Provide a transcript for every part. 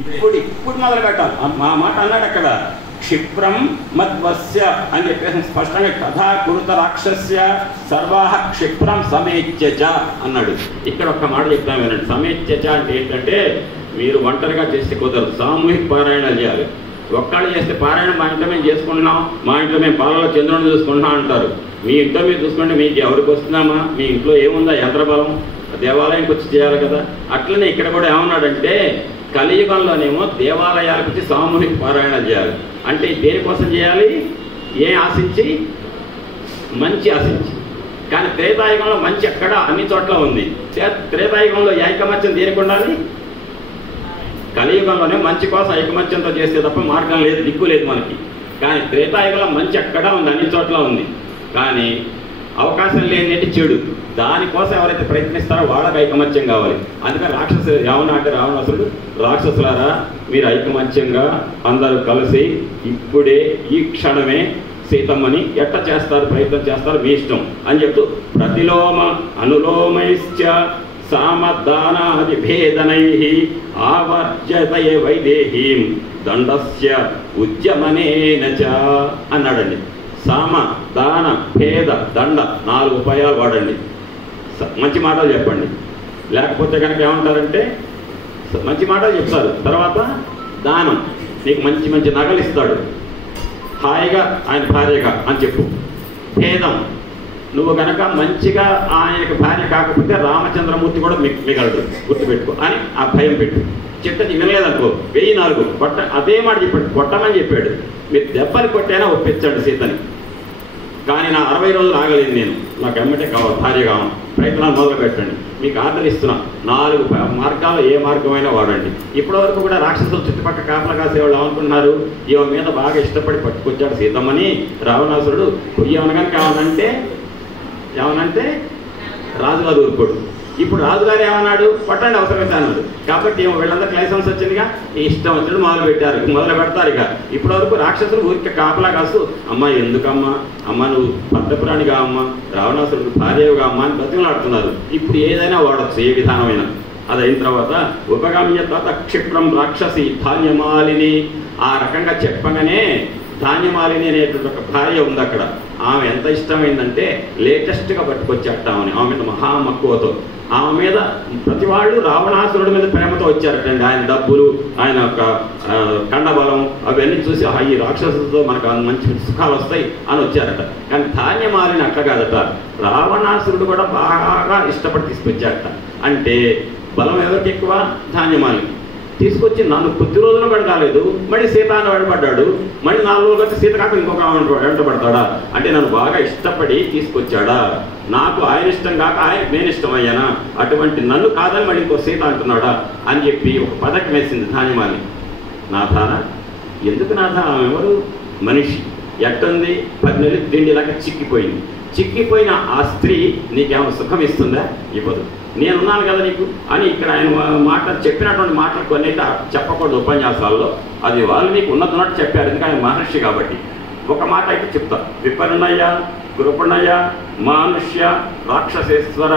ఇప్పుడు మొదలు పెట్టాలి. మా మాట అన్నాడు అక్కడ, క్షిప్రం మద్వస్య అని చెప్పేసి స్పష్టంగా కథా కురుత రాక్షస్య సర్వాహ క్షిప్రం సమేత్యచ అన్నాడు. ఇక్కడ ఒక్క మాట చెప్తాను వినండి. సమేత్యచ అంటే ఏంటంటే, మీరు ఒంటరిగా చేస్తే కుదరదు, సామూహిక పారాయణాలు చేయాలి. ఒక్కళ్ళు చేస్తే పారాయణం మా ఇంట్లో మేము చేసుకుంటున్నాం, మా ఇంట్లో మేము పాలలో చంద్రుని చూసుకుంటున్నాం అంటారు. మీ ఇంట్లో మీరు చూసుకుంటే మీకు ఎవరికి వస్తున్నామా? మీ ఇంట్లో ఏముందా యంత్రబలం? దేవాలయానికి వచ్చి చేయాలి కదా. అట్లనే ఇక్కడ కూడా ఏమన్నాడంటే, కలియుగంలోనేమో దేవాలయాలకు వచ్చి సామూహిక పారాయణాలు చేయాలి. అంటే దేనికోసం చేయాలి? ఏం ఆశించి? మంచి ఆశించి. కానీ త్రేతాయుగంలో మంచి ఎక్కడ అన్ని చోట్ల ఉంది. త్రేతాయుగంలో ఐకమత్యం దేనికి ఉండాలి? కలియుగంలోనే మంచి కోసం ఐకమత్యంతో చేస్తే తప్ప మార్గం లేదు, దిక్కు లేదు మనకి. కానీ త్రేతాయుగంలో మంచి ఎక్కడ ఉంది, అన్ని చోట్ల ఉంది. కానీ అవకాశం లేనిది చెడు. దానికోసం ఎవరైతే ప్రయత్నిస్తారో వాళ్ళకి ఐకమత్యం కావాలి. అందుకని రాక్షసు రావణాసురుడు, రాక్షసులారా మీరు ఐకమత్యంగా అందరూ కలిసి ఇప్పుడే ఈ క్షణమే సీతమ్మని ఎట్ట చేస్తారు, ప్రయత్నం చేస్తారు, మీ ఇష్టం అని చెప్తూ ప్రతిలోమ అనులోమైశ్చ సామదానాది భేదనై ఆవర్జతయ వైదేహీం దండస్య ఉద్యమనేనచ అన్నాడండి. సామ దాన భేద దండ 4 ఉపాయాలు వాడండి. మంచి మాటలు చెప్పండి. లేకపోతే కనుక ఏమంటారంటే మంచి మాటలు చెప్తారు, తర్వాత దానం, నీకు మంచి మంచి నగలు ఇస్తాడు, హాయిగా ఆయన భార్యగా అని చెప్పు. భేదం, నువ్వు కనుక మంచిగా ఆయనకు భార్య కాకపోతే రామచంద్రమూర్తి కూడా మిగలడు, గుర్తుపెట్టుకో అని ఆ భయం పెట్టు. చిట్టది వినలేదనుకో 1004 కొట్ట. అదే మాట చెప్పాడు, కొట్టమని చెప్పాడు. మీరు దెబ్బలు కొట్టైనా ఒప్పించండి సీతని. కానీ నా 60 రోజులు ఆగలేదు, నేను నాకు ఎమ్మటే కావాలి, భార్య కావాలి, ప్రయత్నాలు మొదలు పెట్టండి. మీకు ఆర్డర్ ఇస్తున్నా, 4 మార్గాలు ఏ మార్గమైనా వాడండి. ఇప్పటివరకు కూడా రాక్షసులు చుట్టుపక్కల కాపలా కాసేవాళ్ళు ఏమనుకుంటున్నారు, ఈమె మీద బాగా ఇష్టపడి పట్టుకొచ్చాడు సీతమ్మని రావణాసురుడు. ఏమనగానే ఏమనంటే రాజుగారు ఊరుకోడు. ఇప్పుడు రాజుగారు ఏమన్నాడు, పట్టండి అవసరమైతే అన్నాడు. కాబట్టి వీళ్ళందరికీ లైసెన్స్ వచ్చిందిగా, ఇష్టం వచ్చినట్టు మొదలు పెడతారు. ఇక ఇప్పటి వరకు రాక్షసులు ఊరికి కాపలా కాసు, అమ్మ ఎందుకమ్మా, అమ్మ నువ్వు పట్టపురాణిగా అమ్మ, రావణాసురుడు భార్యగా అమ్మ అని బతిమలాడుతున్నారు. ఇప్పుడు ఏదైనా వాడచ్చు, ఏ విధానమైన. అది అయిన తర్వాత ఉపగమ్య తత క్షిప్రం రాక్షసి ధాన్యమాలిని, ఆ రకంగా చెప్పగానే ధాన్యమాలిని అనేటువంటి ఒక భార్య ఉంది అక్కడ. ఆమె ఎంత ఇష్టమైందంటే లేటెస్ట్గా పట్టుకొచ్చాట ఆమె మీద మహామక్కువతో. ఆమె మీద ప్రతి వాళ్ళు రావణాసురుడి మీద ప్రేమతో వచ్చారటండి. ఆయన డబ్బులు, ఆయన యొక్క కండబలం అవన్నీ చూసి ఈ రాక్షసులతో మనకు మంచి సుఖాలు వస్తాయి అని వచ్చారట. కానీ ధాన్యమాలిని అట్లా కాదట, రావణాసురుడు కూడా బాగా ఇష్టపడి తీసుకొచ్చారట. అంటే బలం ఎవరికి ఎక్కువ? ధాన్యమాలిని. తీసుకొచ్చి నన్ను కొద్ది రోజులు కూడా కాలేదు, మళ్ళీ సీత అని వెంటబడ్డాడు. మళ్ళీ 4 రోజులు వచ్చి సీత కాక ఇంకొక వెంటబడతాడా? అంటే నన్ను బాగా ఇష్టపడి తీసుకొచ్చాడా? నాకు ఆయన ఇష్టం కాక ఆయనకు నేను ఇష్టమయ్యానా? అటువంటి నన్ను కాదని మళ్ళీ ఇంకో సీత అంటున్నాడా అని చెప్పి ఒక పథకం వేసింది ధాన్యమాలి. నాథాన, ఎందుకు నాథ? ఆమె ఎవరు? మనిషి. ఎట్టుంది? 10 నెలలు తిండిలాగా చిక్కిపోయిన ఆ స్త్రీ నీకేమైనా సుఖం ఇస్తుందా? ఇవ్వదు. నేనున్నాను కదా నీకు అని ఇక్కడ ఆయన చెప్పినటువంటి మాటలు కొన్ని అయితే చెప్పకూడదు ఉపన్యాసాల్లో. అది వాళ్ళు నీకు ఉన్నట్టున్నట్టు చెప్పారు, ఎందుకంటే ఆయన మహర్షి కాబట్టి. ఒక మాట అయితే చెప్తా, విపర్ణయ కృపణయ మానుష్య రాక్షసేశ్వర.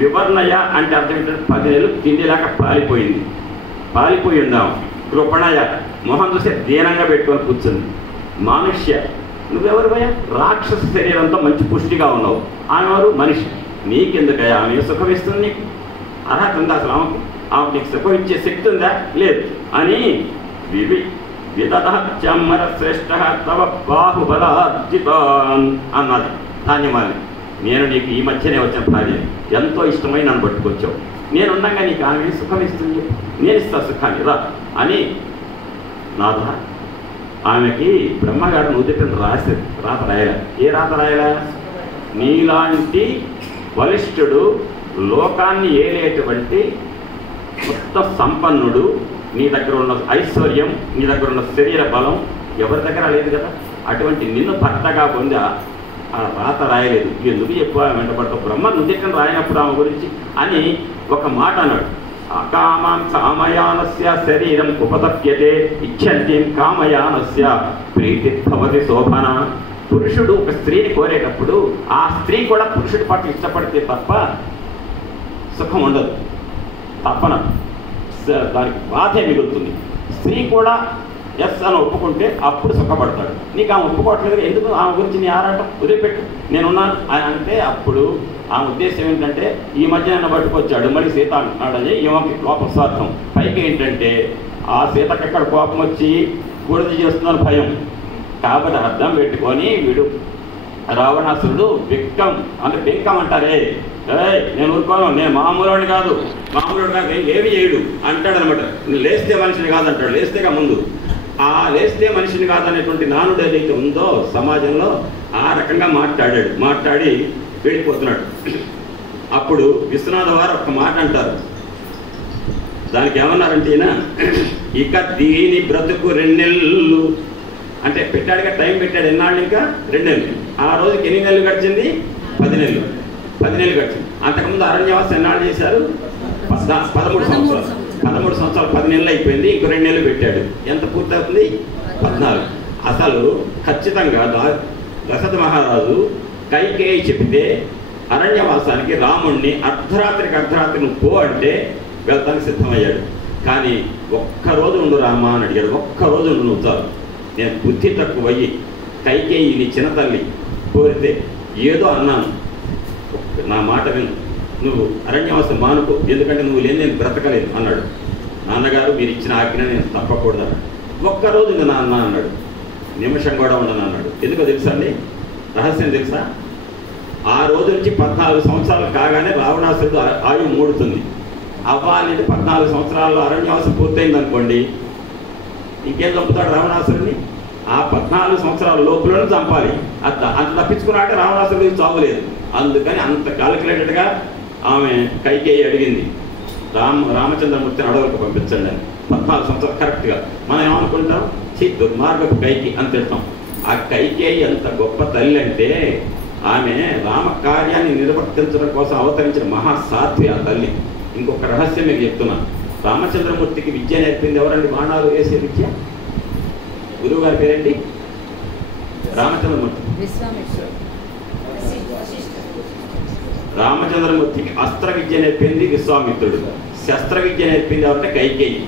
వివర్ణయ అంటే అర్థం ఏంటంటే 10 నెలలు తిండిలాగా పాలిపోయి ఉందాం. కృపణయ, మొహం చూస్తే దీనంగా పెట్టుకొని కూర్చుంది. మానుష్య, నువ్వెవరు భయ? రాక్షస శరీరంతో మంచి పుష్టిగా ఉన్నావు. ఆమె ఎవరు? మనిషి. నీకెందుకయ్యా? ఆమె సుఖం ఇస్తుంది నీకు? అర్హత ఉందా అసలు ఆమెకు? ఆమెకు నీకు సుఖం ఇచ్చే శక్తి ఉందా? లేదు అని విదధమర శ్రేష్ఠ తవ బాహుబలార్జితాన్ అన్నది ధాన్యమాలి. నేను నీకు ఈ మధ్యనే వచ్చిన భార్య, ఎంతో ఇష్టమై నన్ను పట్టుకొచ్చావు, నేనుండగా నీకు ఆమె సుఖం ఇస్తుంది, నేను ఇస్తా సుఖాన్ని రా అని. నాథ, ఆమెకి బ్రహ్మగారు నువ్వు రాత రాయలా. ఏ రాత రాయలా? నీలాంటి బలిష్ఠుడు, లోకాన్ని ఏలేటువంటి మొత్తం సంపన్నుడు, నీ దగ్గర ఉన్న ఐశ్వర్యం, నీ దగ్గర ఉన్న శరీర బలం ఎవరి దగ్గర లేదు కదా. అటువంటి నిన్ను భర్తగా పొంది ఆ రాత రాయలేదు. ఎందుకు ఎక్కువ వెంటబడతావు? బ్రహ్మ నువ్వు రాయనప్పుడు ఆమె గురించి అని ఒక మాట అన్నాడు. అకామాం కామయానస్య శరీరం ఉపతప్యతే ఇచ్చంతీం కామయానస్య ప్రీతి భవతి శోభన. పురుషుడు ఒక స్త్రీని కోరేటప్పుడు ఆ స్త్రీ కూడా పురుషుడి పట్ల ఇష్టపడితే తప్ప సుఖం ఉండదు. తప్పన దానికి బాధే మిగులుతుంది. స్త్రీ కూడా ఎస్ అని ఒప్పుకుంటే అప్పుడు సుఖపడతాడు. నీకు ఆమె ఒప్పుకోవట్లేదు, ఎందుకు ఆమె గురించి నీ ఆరాటం, వదిలిపెట్టు, నేనున్నాను అని అంటే అప్పుడు ఆమె ఉద్దేశం ఏంటంటే ఈ మధ్య నన్ను పట్టుకొచ్చాడు మళ్ళీ సీత అంటున్నాడని ఈమెకి కోపం స్వార్థం. పైకి ఏంటంటే ఆ సీతకి ఎక్కడ కోపం వచ్చి బూడిద చేస్తున్నారు భయం. కాబట్టి అర్థం పెట్టుకొని వీడు రావణాసురుడు బిక్కం అంటే బింకం అంటారే, నేను ఊరుకోను, నేను మామూలుని కాదు, మామూలుడు కాదు, ఏమి చేయడు అంటాడు అనమాట. లేస్తే మనిషిని కాదంటాడు. లేస్తేగా ముందు ఆ లేస్తే మనిషిని కాదనేటువంటి నానుడు ఏదైతే ఉందో సమాజంలో ఆ రకంగా మాట్లాడి వెళ్ళిపోతున్నాడు. అప్పుడు విశ్వనాథ వారు ఒక మాట అంటారు, దానికి ఏమన్నారంటే ఈయన, ఇక దీని బ్రతుకు 2 నెలలు అంటే పెట్టాడుగా, టైం పెట్టాడు. ఎన్నాళ్ళు? ఇంకా 2 నెలలు. ఆ రోజుకి ఎన్ని నెలలు గడిచింది? 10 నెలలు. 10 నెలలు గడిచింది. అంతకుముందు అరణ్యవాసం ఎన్నాళ్ళు చేశారు? 13 సంవత్సరాలు. 13 సంవత్సరాలు 10 నెలలు అయిపోయింది. ఇంకో 2 నెలలు పెట్టాడు. ఎంత పూర్తవుతుంది? 14. అసలు ఖచ్చితంగా దశరథ మహారాజు కైకేయి చెబితే అరణ్యవాసానికి రాముణ్ణి అర్ధరాత్రి నువ్వు పో అంటే వెళ్తానికి సిద్ధమయ్యాడు. కానీ ఒక్కరోజు ఉండు రామా అని అడిగాడు. ఒక్కరోజు ఉండు నువ్వు చాలు, నేను బుద్ధి తక్కువయ్యి కైకేయి నీ చిన్న తల్లి కోరితే ఏదో అన్నాను, నా మాట విను, నువ్వు అరణ్యవాసం మానుకో, ఎందుకంటే నువ్వు లేని నేను బ్రతకలేదు అన్నాడు. నాన్నగారు మీరు ఇచ్చిన ఆజ్ఞ నేను తప్పకూడదు. ఒక్కరోజు ఇంకా నాన్న అన్నాడు. నిమిషం కూడా ఉండను అన్నాడు. ఎందుకో తెలుసా అండి రహస్యం తెలుసా? ఆ రోజు నుంచి 14 సంవత్సరాలు కాగానే రావణాసురుడు ఆయువు మూడుతుంది. అవ్వాలంటే 14 సంవత్సరాల్లో అరణ్యవాసం పూర్తయింది అనుకోండి, ఇంకేం చంపుతాడు రావణాసురుడిని? ఆ 14 సంవత్సరాల లోపలనే చంపాలి. అంత తప్పించుకున్నాక రావణాసురుడికి చావులేదు. అందుకని అంత కాలిక్యులేటెడ్గా ఆమె కైకేయి అడిగింది, రామచంద్రమూర్తిని అడవులకు పంపించండి అని. 14 సంవత్సరాలు కరెక్ట్గా. మనం ఏమనుకుంటాం, దుర్మార్గపు కైకి అని తిడతాం. ఆ కైకేయి ఎంత గొప్ప తల్లి అంటే ఆమె రామకార్యాన్ని నిర్వర్తించడం కోసం అవతరించిన మహాసాధ్వి ఆ తల్లి. ఇంకొక రహస్యం మీకు చెప్తున్నాను. రామచంద్రమూర్తికి విద్య నేర్పింది ఎవరండి? బాణాలు వేసే విద్య. గురువు గారి పేరేంటి? రామచంద్రమూర్తి. రామచంద్రమూర్తికి అస్త్ర విద్య నేర్పింది విశ్వామిత్రుడు. శస్త్ర విద్య నేర్పింది ఎవరంటే కైకేయి,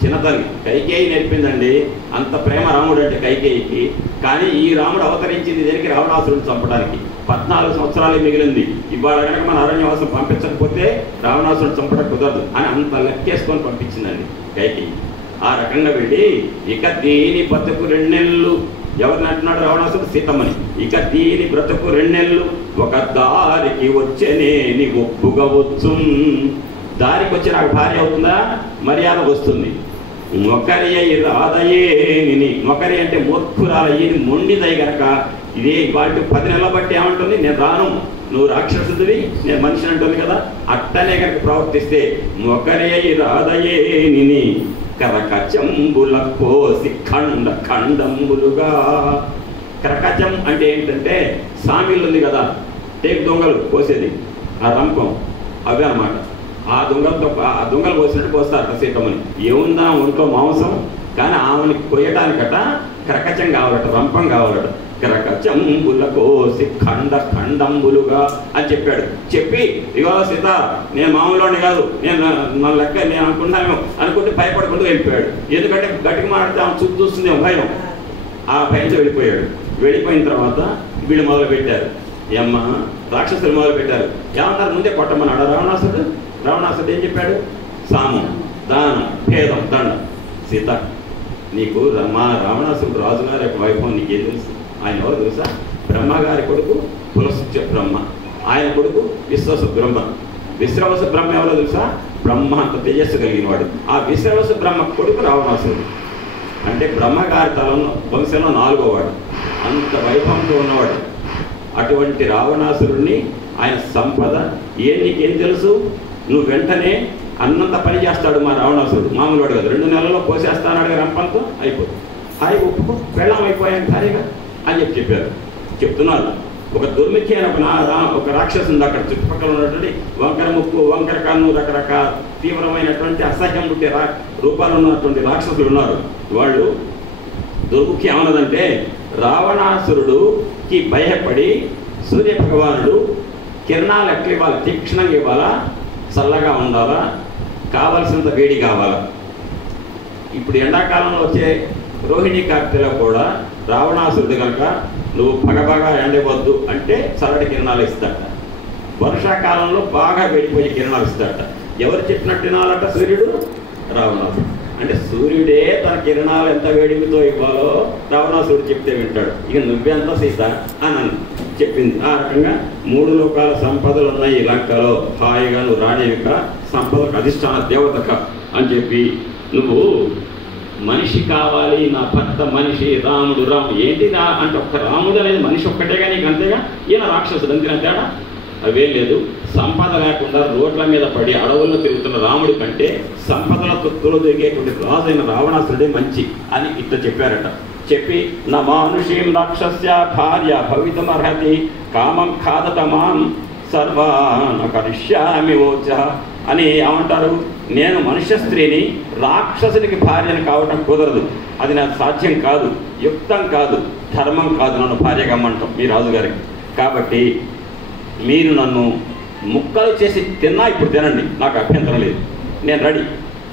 చిన్నతల్లి. కైకేయి నేర్పిందండి. అంత ప్రేమ రాముడు అంటే కైకేయికి. కానీ ఈ రాముడు అవతరించింది దేనికి? రావణాసురుడిని చంపడానికి. 14 సంవత్సరాలే మిగిలింది. ఇవాళ కనుక మన అరణ్యవాసం పంపించకపోతే రావణాసురుడు చంపడం కుదరదు అని అంత లెక్కేసుకొని పంపించిందండి కైకేయి. ఆ రకంగా వెళ్ళి ఇక దీని బతుకు 2 నెలలు, ఎవరిని అంటున్నాడు? రావణాసురుడు సీతమ్మని. ఇక దీని బ్రతుకు 2 నెలలు ఒక దారికి వచ్చేనేని ఒప్పుగా వచ్చు. దారికి వచ్చి నాకు భార్య అవుతుందా? మర్యాద వస్తుంది. నొకరి అయి రాదయేని, నొకరి అంటే మూర్ఖురాలయ్యేని మొండిదై గనక ఇదే వాటి 10 నెలల బట్టి ఏమంటుంది? నేను రాను, నువ్వు రాక్షసుడివి, నేను మనిషిని అంటుంది కదా. అట్టనే కనుక ప్రవర్తిస్తే నొకరి అయి రాదయేని కరకచంబుల కోసి ఖండ ఖండంబులుగా. కరకచం అంటే ఏంటంటే సామిల్ ఉంది కదా, టేకు దొంగలు కోసేది, ఆ రంపం, అవే అన్నమాట. ఆ దొంగలు కోసినట్టు కోస్తారు సీతమ్మని. ఏముందా ఒంట్లో మాంసం, కానీ ఆమెని కొయ్యడానికట కరకచం కావాలట, రంపం కావాలట. కరకచంబుల కోసి ఖండ ఖండంబులుగా అని చెప్పాడు. చెప్పి ఇవాళ సీత నేను మామూలుని కాదు, నా లెక్క నేను అనుకున్నాను అనుకుంటే భయపడకుండా వెళ్ళిపోయాడు. ఎందుకంటే గట్టిగా మాట్లాడితే ఆమె చూపు చూస్తుంది భయం. ఆ భయంతో వెళ్ళిపోయాడు. వెళ్ళిపోయిన తర్వాత వీళ్ళు మొదలు పెట్టారు, ఏమ్మ రాక్షసులు మొదలు పెట్టారు. ఏమన్నారు? ముందే కొట్టమన్నాడు రావణాసుడు. రావణాసుడు ఏం చెప్పాడు? సామం, దానం, భేదం, దండం. సీత నీకు మా రావణాసుడు రాజుగారి యొక్క వైభవం నీకేం తెలుసు? ఆయన ఎవరు తెలుసా? బ్రహ్మగారి కొడుకు పులస్త్య బ్రహ్మ, ఆయన కొడుకు విశ్వస బ్రహ్మ. విశ్రవస బ్రహ్మ ఎవరో తెలుసా? బ్రహ్మ అంత తేజస్సు కలిగిన వాడు. ఆ విశ్రవస బ్రహ్మ కొడుకు రావణాసురుడు. అంటే బ్రహ్మగారి తలంలో వంశంలో 4వ వాడు, అంత వైభవంతో ఉన్నవాడు. అటువంటి రావణాసురుడిని ఆయన సంపద నీకేం తెలుసు? నువ్వు వెంటనే అన్నంత పని చేస్తాడు మా రావణాసురుడు, మామూలు వాడు కదా. 2 నెలల్లో పోసేస్తాడు రంపంతో అయిపోతుంది. హాయి ఒప్పుకో, పెళ్ళం అయిపోయాను హాయిగా అని చెప్పారు. చెప్తున్నారు. ఒక దుర్మిఖి అని ఒక రాక్షసు ఉంది అక్కడ చుట్టుపక్కల ఉన్నటువంటి వంకర ముక్కు, వంకర కన్ను, రకరకాల తీవ్రమైనటువంటి అసహ్యం పుట్టే రూపాలు ఉన్నటువంటి రాక్షసులు ఉన్నారు. వాళ్ళు దుర్ముఖి ఏమన్నదంటే, రావణాసురుడుకి భయపడి సూర్య భగవానుడు కిరణాలు ఎట్లా ఇవ్వాలి? తీక్షణంగా ఇవ్వాలా? చల్లగా ఉండాలా? కావలసినంత వేడి కావాలి. ఇప్పుడు ఎండాకాలంలో వచ్చే రోహిణి కార్తెలో కూడా రావణాసురుడు కనుక నువ్వు పగబాగా ఎండవద్దు అంటే చల్లటి కిరణాలు ఇస్తాట. వర్షాకాలంలో బాగా వేడిపోయే కిరణాలు ఇస్తాట. ఎవరు చెప్పినట్టు వినాలట? సూర్యుడు, రావణాసురుడు. అంటే సూర్యుడే తన కిరణాలు ఎంత వేడిమితో ఇవ్వాలో రావణాసురుడు చెప్తే వింటాడు. ఇక నువ్వెంత సీత అని చెప్పింది. ఆ రకంగా 3 లోకాల సంపదలు ఉన్నాయి ఈ లంకలో, హాయిగా నువ్వు రాణివిక, సంపదకు అధిష్టాన దేవతక అని చెప్పి, నువ్వు మనిషి కావాలి, నా భర్త మనిషి, రాముడు ఏంటి అంటే ఒక్క రాముడు అనేది మనిషి ఒక్కటేగా నీకు, అంతేగా. ఈయన రాక్షసుడు, అంతేనా తేడా? అవేం లేదు. సంపద లేకుండా రోడ్ల మీద పడి అడవుల్లో తిరుగుతున్న రాముడి కంటే సంపదల తొత్తులు తిరిగేటువంటి రాజైన రావణాసురుడే మంచి అని ఇట్లా చెప్పారట. చెప్పి నా మానుషీం రాక్షస్య భార్య భవితుమర్హతి కామం ఖాదత మాం సర్వాన్ కరిష్యామి ఓచ అని ఏమంటారు? నేను మనుష్య స్త్రీని రాక్షసునికి భార్యను కావటం కుదరదు, అది నాకు సాధ్యం కాదు, యుక్తం కాదు, ధర్మం కాదు నన్ను భార్యగా అమ్మంటాం మీ రాజుగారికి. కాబట్టి మీరు నన్ను ముక్కలు చేసి తిన్నా ఇప్పుడు తినండి, నాకు అభ్యంతరం లేదు, నేను రెడీ.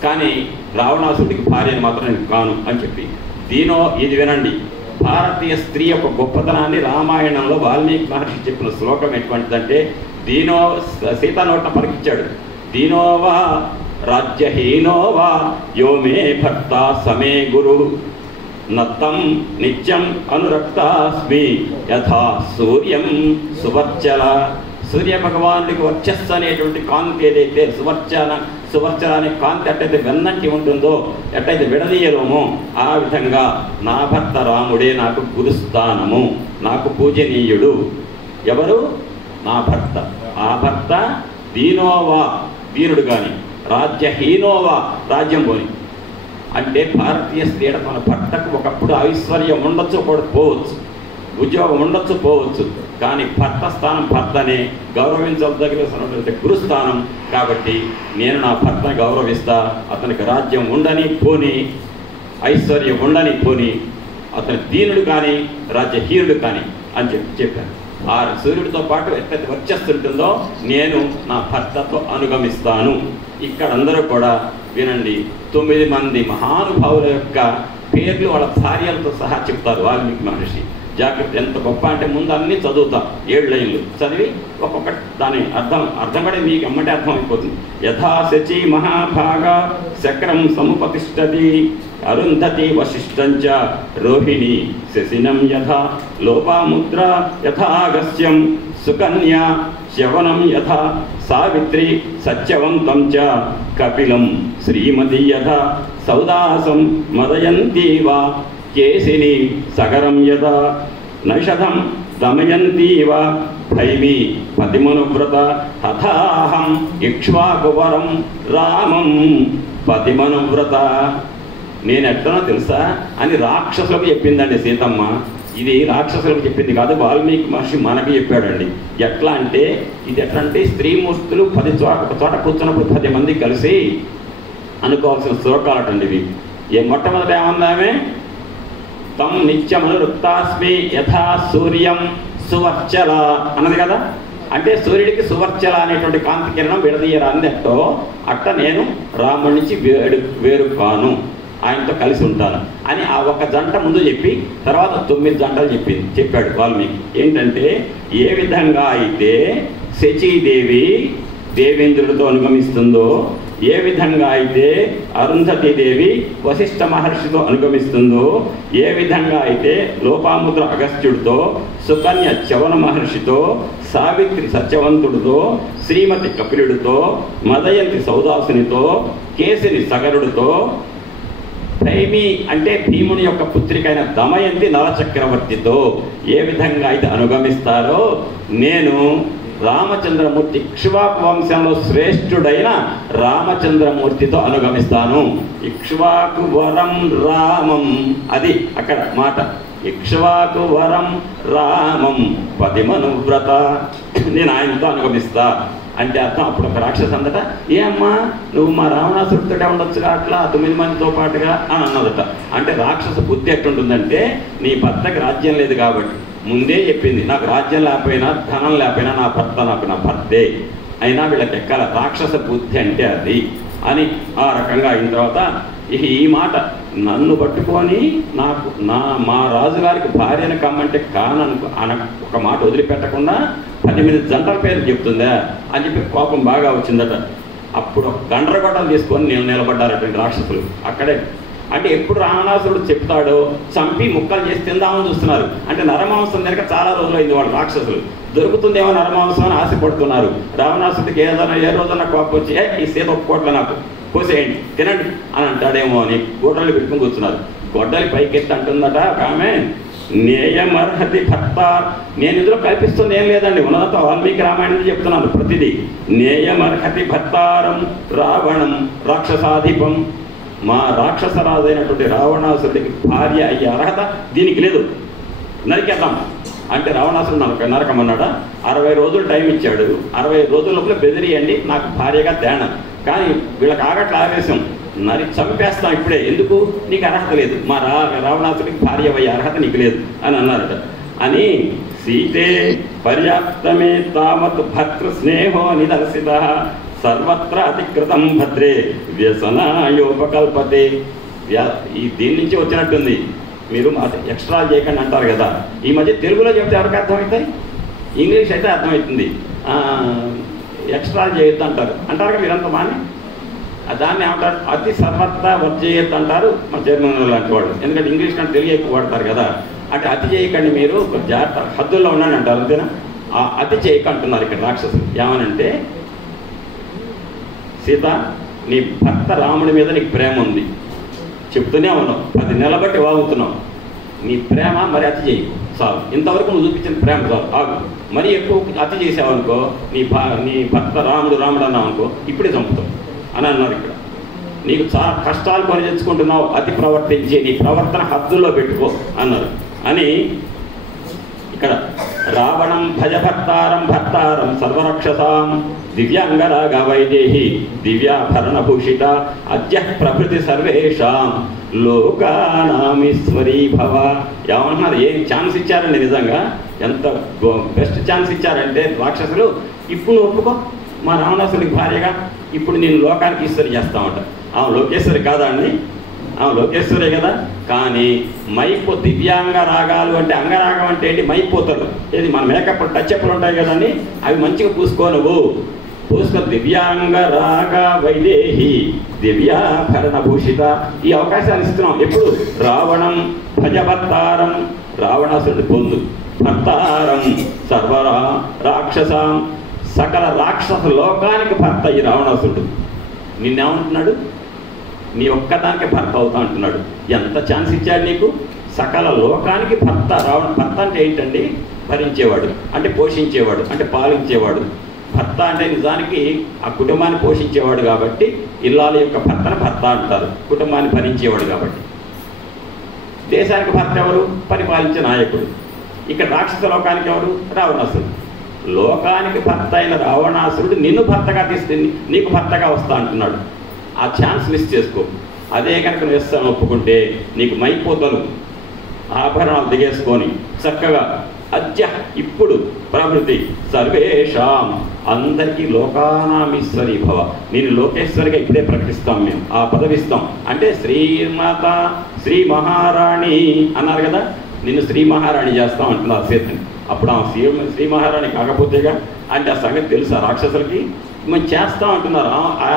కానీ రావణాసుడికి భార్యను మాత్రం నేను కాను అని చెప్పి, ఇది వినండి. భారతీయ స్త్రీ యొక్క గొప్పతనాన్ని రామాయణంలో వాల్మీకి మహర్షి చెప్పిన శ్లోకం ఎటువంటిదంటే, సీత నోట పలికించాడు. దీనోవా రాజ్యహీనోవా యో మే భర్త సమే గురు నత్తం నిత్యం అనురక్తాస్మి యథా సూర్యం సువర్చల. సూర్య భగవానుడికి వర్చస్సు అనేటువంటి కాంతి ఏదైతే సువర్చల అనే కాంతి ఎట్టయితే వెన్నంటి ఉంటుందో, ఎట్టయితే విడదీయలేమో, ఆ విధంగా నా భర్త రాముడే నాకు గురుస్థానము, నాకు పూజనీయుడు. ఎవరు? నా భర్త. ఆ భర్త దీనోవా వీరుడు కానీ, రాజ్యహీనోవా రాజ్యం పోని. అంటే భారతీయ స్త్రీడ మన భర్తకు ఒకప్పుడు ఐశ్వర్యం ఉండొచ్చు, పోవచ్చు, ఉద్యోగం ఉండొచ్చు, పోవచ్చు, కానీ భర్త స్థానం భర్తనే, గౌరవించదగిన గురుస్థానం. కాబట్టి నేను నా భర్తను గౌరవిస్తా. అతనికి రాజ్యం ఉండని పోని, ఐశ్వర్యం ఉండని పోని, అతని దీనుడు కానీ రాజ్యహీనుడు కానీ అని చెప్పాను. ఆ సూర్యుడితో పాటు ఎట్లయితే వర్చస్సుంటుందో నేను నా భర్తతో అనుగమిస్తాను. ఇక్కడ అందరూ కూడా వినండి. 9 మంది మహానుభావుల యొక్క పేర్లు వాళ్ళ భార్యలతో సహా చెప్తారు వాల్మీకి మహర్షి. జాగ్రత్త, ఎంత గొప్ప అంటే ముందు అన్నీ చదువుతాం, 7 లైన్లు చదివి ఒక్కొక్కటి దాని అర్థం కూడా మీకు ఎమ్మటే అర్థం అయిపోతుంది. యథా శచి మహాభాగ చక్రం సముపతిష్టతి అరుంధతి వశిష్టంచ రోహిణి శశినం యథా లోపాముద్ర యథాగస్యం సుకన్యా శవనం యథా సావిత్రి సత్యవంతం చ కపిలం శ్రీమతి యథా సౌదాసం మదయంతీవా కేసిని సగరం యథా నైషధం దమయంతీవ భైమి పతిమనువ్రత తథాహం ఇక్ష్వాకువరం రామం పతిమనువ్రత. నేను ఎట్లనో తెలుసా అని రాక్షసులకు చెప్పిందండి సీతమ్మ. ఇది రాక్షసులకు చెప్పింది కాదు, వాల్మీకి మహర్షి మనకి చెప్పాడండి. ఎట్లా అంటే, ఇది ఎట్లా అంటే స్త్రీమూర్తులు ఒక చోట కూర్చున్నప్పుడు 10 మంది కలిసి అనుకోవాల్సిన శ్లోకాలటండి ఇవి. మొట్టమొదట ఏమందామే? తం నిత్యమనురక్తాస్మి యథా సూర్యం సువర్చల అన్నది కదా. అంటే సూర్యుడికి సువర్చల అనేటువంటి కాంతి కిరణం విడదీయరా అందెట్టో అట్ట నేను రాముడి నుంచి వేరు కాను, ఆయనతో కలిసి ఉంటాను అని ఆ ఒక జంట ముందు చెప్పి తర్వాత 9 జంటలు చెప్పాడు వాల్మీకి. ఏంటంటే, ఏ విధంగా అయితే శచీదేవి దేవేంద్రుడితో అనుగమిస్తుందో, ఏ విధంగా అయితే అరుంధతీదేవి వశిష్ఠ మహర్షితో అనుగమిస్తుందో, ఏ విధంగా అయితే లోపాముద్ర అగస్త్యుడితో, సుకన్య చవన మహర్షితో, సావిత్రి సత్యవంతుడితో, శ్రీమతి కపిలుడితో, మదయంతి సౌదాసునితో, కేసిని సగరుడితో, భైమి అంటే భీముని యొక్క పుత్రికైన దమయంతి నలచక్రవర్తితో ఏ విధంగా అయితే అనుగమిస్తారో, నేను రామచంద్రమూర్తి ఇక్ష్వాకు వంశంలో శ్రేష్ఠుడైన రామచంద్రమూర్తితో అనుగమిస్తాను. ఇక్ష్వాకు వరం రామం, అది అక్కడ మాట. ఇక్ష్వాకు వరం రామం పతిమనువ్రత, నేను ఆయనతో అనుగమిస్తా అంటే అర్థం. అప్పుడు ఒక రాక్షసు అందట, ఏమ్మా నువ్వు మా రావణాసుడితోటే ఉండొచ్చుగా అట్లా 9 మందితో పాటుగా అని అన్నదట. అంటే రాక్షస బుద్ధి ఎట్టుంటుందంటే, నీ భర్తకి రాజ్యం లేదు కాబట్టి ముందే చెప్పింది, నాకు రాజ్యం లేకపోయినా ధనం లేకపోయినా నా భర్త నాకు నా భర్తే అయినా వీళ్ళకి ఎక్కాల. రాక్షస బుద్ధి అంటే అది. అని ఆ రకంగా అయిన తర్వాత ఈ మాట నన్ను పట్టుకొని మా రాజుగారికి భార్యను కమ్మంటే ఒక మాట వదిలిపెట్టకుండా 10 జంటల పేరు చెప్తుందా అని చెప్పి కోపం బాగా వచ్చిందట. అప్పుడు గండ్రగొట్టలు తీసుకొని నేను నిలబడ్డారటువంటి రాక్షసులు అక్కడే. అంటే ఎప్పుడు రావణాసురుడు చెప్తాడో చంపి ముక్కలు చేసి తిందామని చూస్తున్నారు. అంటే నరమాంసం తినక చాలా రోజులైంది వాళ్ళు రాక్షసులు. దొరుకుతుందేమో నరమాంసం అని ఆశపడుతున్నారు. రావణాసుడికి ఏ రోజన్నా కోపం వచ్చి ఈ సీత ఒప్పుకోవట్లే నాకు కోసేయండి తినండి అని అంటాడేమో అని గొడ్డలు పెట్టుకుని కూర్చున్నారు. గొడ్డలి పైకెత్తి అంటుందట ఆమె, నేయమర్హతి భర్త. నేను ఇందులో కల్పిస్తుంది ఏం లేదండి, ఉన్నదంతా వాల్మీకి రామాయణం చెప్తున్నాను ప్రతిదీ. నేయమర్హతి భర్తారం రావణం రాక్షసాధిపం. మా రాక్షసరాజైనటువంటి రావణాసుడికి భార్య అయ్యే అర్హత దీనికి లేదు, నరికేద్దాం అంటే రావణాసుడు నరకమన్నాడా? 60 రోజులు టైం ఇచ్చాడు. 60 రోజుల లోపల బెదిరియండి నాకు భార్యగా తేన. కానీ వీళ్ళకి ఆగట్ల ఆవేశం, చంపేస్తాం ఇప్పుడే, ఎందుకు నీకు అర్హత లేదు, మా రావణాసుడికి భార్య అయ్యే అర్హత నీకు లేదు అని అన్నారట. అని సీతే పర్యాప్తమే తావత్ భర్తృ స్నేహో నిదర్శిత సర్వత్ర అతికృతం భద్రే వ్యసనాయోపకల్పతే. దీని నుంచి వచ్చినట్టుంది. మీరు ఎక్స్ట్రా చేయకండి అంటారు కదా, ఈ మధ్య తెలుగులో చెప్తే ఎవరికి అర్థమవుతాయి, ఇంగ్లీష్ అయితే అర్థమవుతుంది. ఎక్స్ట్రా చేయొద్దు అంటారు కదా మీరంతా మాని. దాన్ని ఏమంటారు, అతి సర్వత్రా వర్జేయద్దు అంటారు మా జర్మన్ లాంటి వాళ్ళు. ఎందుకంటే ఇంగ్లీష్ కంటే తెలుగు ఎక్కువ వాడతారు కదా. అంటే అతి చేయకండి, మీరు జాగ్రత్త హద్దుల్లో ఉండండి అంటారు, అంతేనా? అతి చేయకంటున్నారు ఇక్కడ రాక్షసులు. ఏమనంటే, సీత నీ భర్త రాముడి మీద నీకు ప్రేమ ఉంది, చెప్తూనే ఉన్నావు, 10 నెలల బట్టి వాగుతున్నావు. నీ ప్రేమ మరి అతి చేయకు చాలు, ఇంతవరకు నువ్వు చూపించిన ప్రేమ చాలు, ఆగు. మరీ ఎక్కువ అతి చేసావనుకో, నీ భర్త రాముడు అన్నావు అనుకో, ఇప్పుడే చంపుతావు అని అన్నారు ఇక్కడ. నీకు చాలా కష్టాలు కొని తెచ్చుకుంటున్నావు, అతి ప్రవర్తించి నీ ప్రవర్తన హద్దుల్లో పెట్టుకో అన్నారు. అని ఇక్కడ రావణం భజభర్తారం భర్తారం సర్వరక్షసాం దివ్యాంగరాగా వైదేహి దివ్యాభరణభూషిత అద్య ప్రభృతి సర్వేషాం లోకానామీశ్వరీ భవ. ఏమన్నారు, ఏం ఛాన్స్ ఇచ్చారండి, నిజంగా ఎంత బెస్ట్ ఛాన్స్ ఇచ్చారంటే రాక్షసులు. ఇప్పుడు ఒప్పుకో మా రావణాసుడికి భార్యగా, ఇప్పుడు నేను లోకానికి ఈశ్వరి చేస్తామంట. లోకేశ్వరి కాదా అండి? లోకేశ్వరే కదా. కానీ మైపో దివ్యాంగ రాగాలు అంటే, అంగరాగం అంటే ఏంటి, మైపోతారు. ఏది మన మేకప్ టచ్అప్లు ఉంటాయి కదండి, అవి మంచిగా పూసుకో, నువ్వు పూసుకో. దివ్యాంగ రాగ వైదేహి దివ్యాభరణ భూషిత. ఈ అవకాశాలు ఇస్తున్నాం. ఎప్పుడు? రావణం భజభర్తారం, రావణాసురుడి పొందు, భర్తారం సర్వరా రాక్షసాం, సకల రాక్షస లోకానికి భర్త ఈ రావణాసురుడు. నిన్నేమంటున్నాడు, నీ ఒక్కదానికి భర్త అవుతా అంటున్నాడు. ఎంత ఛాన్స్ ఇచ్చాడు నీకు, సకల లోకానికి భర్త. భర్త అంటే ఏంటండి, భరించేవాడు అంటే పోషించేవాడు అంటే పాలించేవాడు. భర్త అంటే నిజానికి ఆ కుటుంబాన్ని పోషించేవాడు కాబట్టి ఇల్లాల యొక్క భర్తను భర్త అంటారు, కుటుంబాన్ని భరించేవాడు కాబట్టి. దేశానికి భర్త ఎవరు, పరిపాలించే నాయకుడు. ఇక్కడ రాక్షస లోకానికి ఎవరు, రావణాసురుడు. లోకానికి భర్త అయిన రావణాసురుడు నిన్ను భర్తగా తీసుకుని నీకు భర్తగా వస్తా అంటున్నాడు. ఆ ఛాన్స్ మిస్ చేసుకో. అదే కనుక నువ్వు ఇస్తాను ఒప్పుకుంటే నీకు మైపోతలు ఆభరణాలు దిగేసుకొని చక్కగా అద్య ఇప్పుడు ప్రభృతి సర్వేషాం అందరికీ లోకానామీశ్వరీ భవ. నేను లోకేశ్వరిగా ఇప్పుడే ప్రకటిస్తాం, మేము ఆ పదవిస్తాం. అంటే శ్రీమాత శ్రీ మహారాణి అన్నారు కదా, నిన్ను శ్రీ మహారాణి చేస్తాం అంటున్నారు సీతని. అప్పుడు ఆ శ్రీ మహారాణి కాకపోతేగా అంటే ఆ సంగతి తెలుసా రాక్షసులకి? మేము చేస్తాం అంటున్నారు.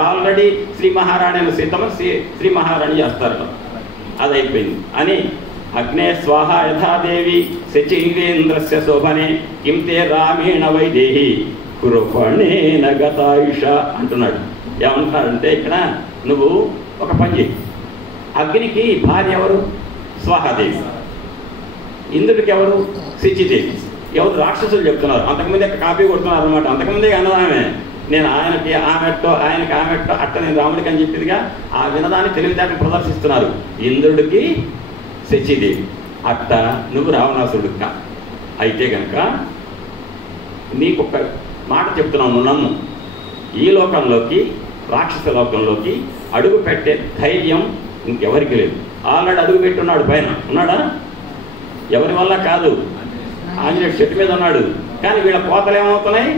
ఆల్రెడీ శ్రీ మహారాణి అయిన సీతమ్మని శ్రీ మహారాణి చేస్తారు, అది అయిపోయింది. అని అగ్నే స్వాహ యథాదేవి శచీంద్రేంద్రస్య శోభనే కిం తే రామేణ వైదేహి కృపణేన గతాయుష అంటున్నాడు. ఏమంటున్నాడంటే ఇక్కడ నువ్వు ఒక పని చేయి. అగ్నికి భార్య ఎవరు, స్వాహాదేవి. ఇంద్రుడికి ఎవరు, శచీదేవి. ఎవరు, రాక్షసులు చెప్తున్నారు. అంతకుముందే కాపీ కొడుతున్నారు అనమాట. అంతకుముందే అన్నదామే, నేను ఆయనకి ఆమెట్టో ఆయనకి ఆమెట్టో అట్ట నేను రాముడికి అని చెప్పేదిగా ఆ వినదాన్ని తెలివితేటలు ప్రదర్శిస్తున్నారు. ఇంద్రుడికి శచీదేవి, అట్ట నువ్వు రావణాసురుడికి కా. అయితే కనుక నీకు ఒక మాట చెప్తున్నాను, నువ్వు నమ్ము. ఈ లోకంలోకి రాక్షస లోకంలోకి అడుగు పెట్టే ధైర్యం ఇంకెవరికి లేదు. ఆల్రెడీ అడుగు పెట్టున్నాడు, పైన ఉన్నాడా, ఎవరి వల్ల కాదు, ఆంజనేయుడు చెట్టు మీద ఉన్నాడు. కానీ వీళ్ళ కోతలు ఏమవుతున్నాయి,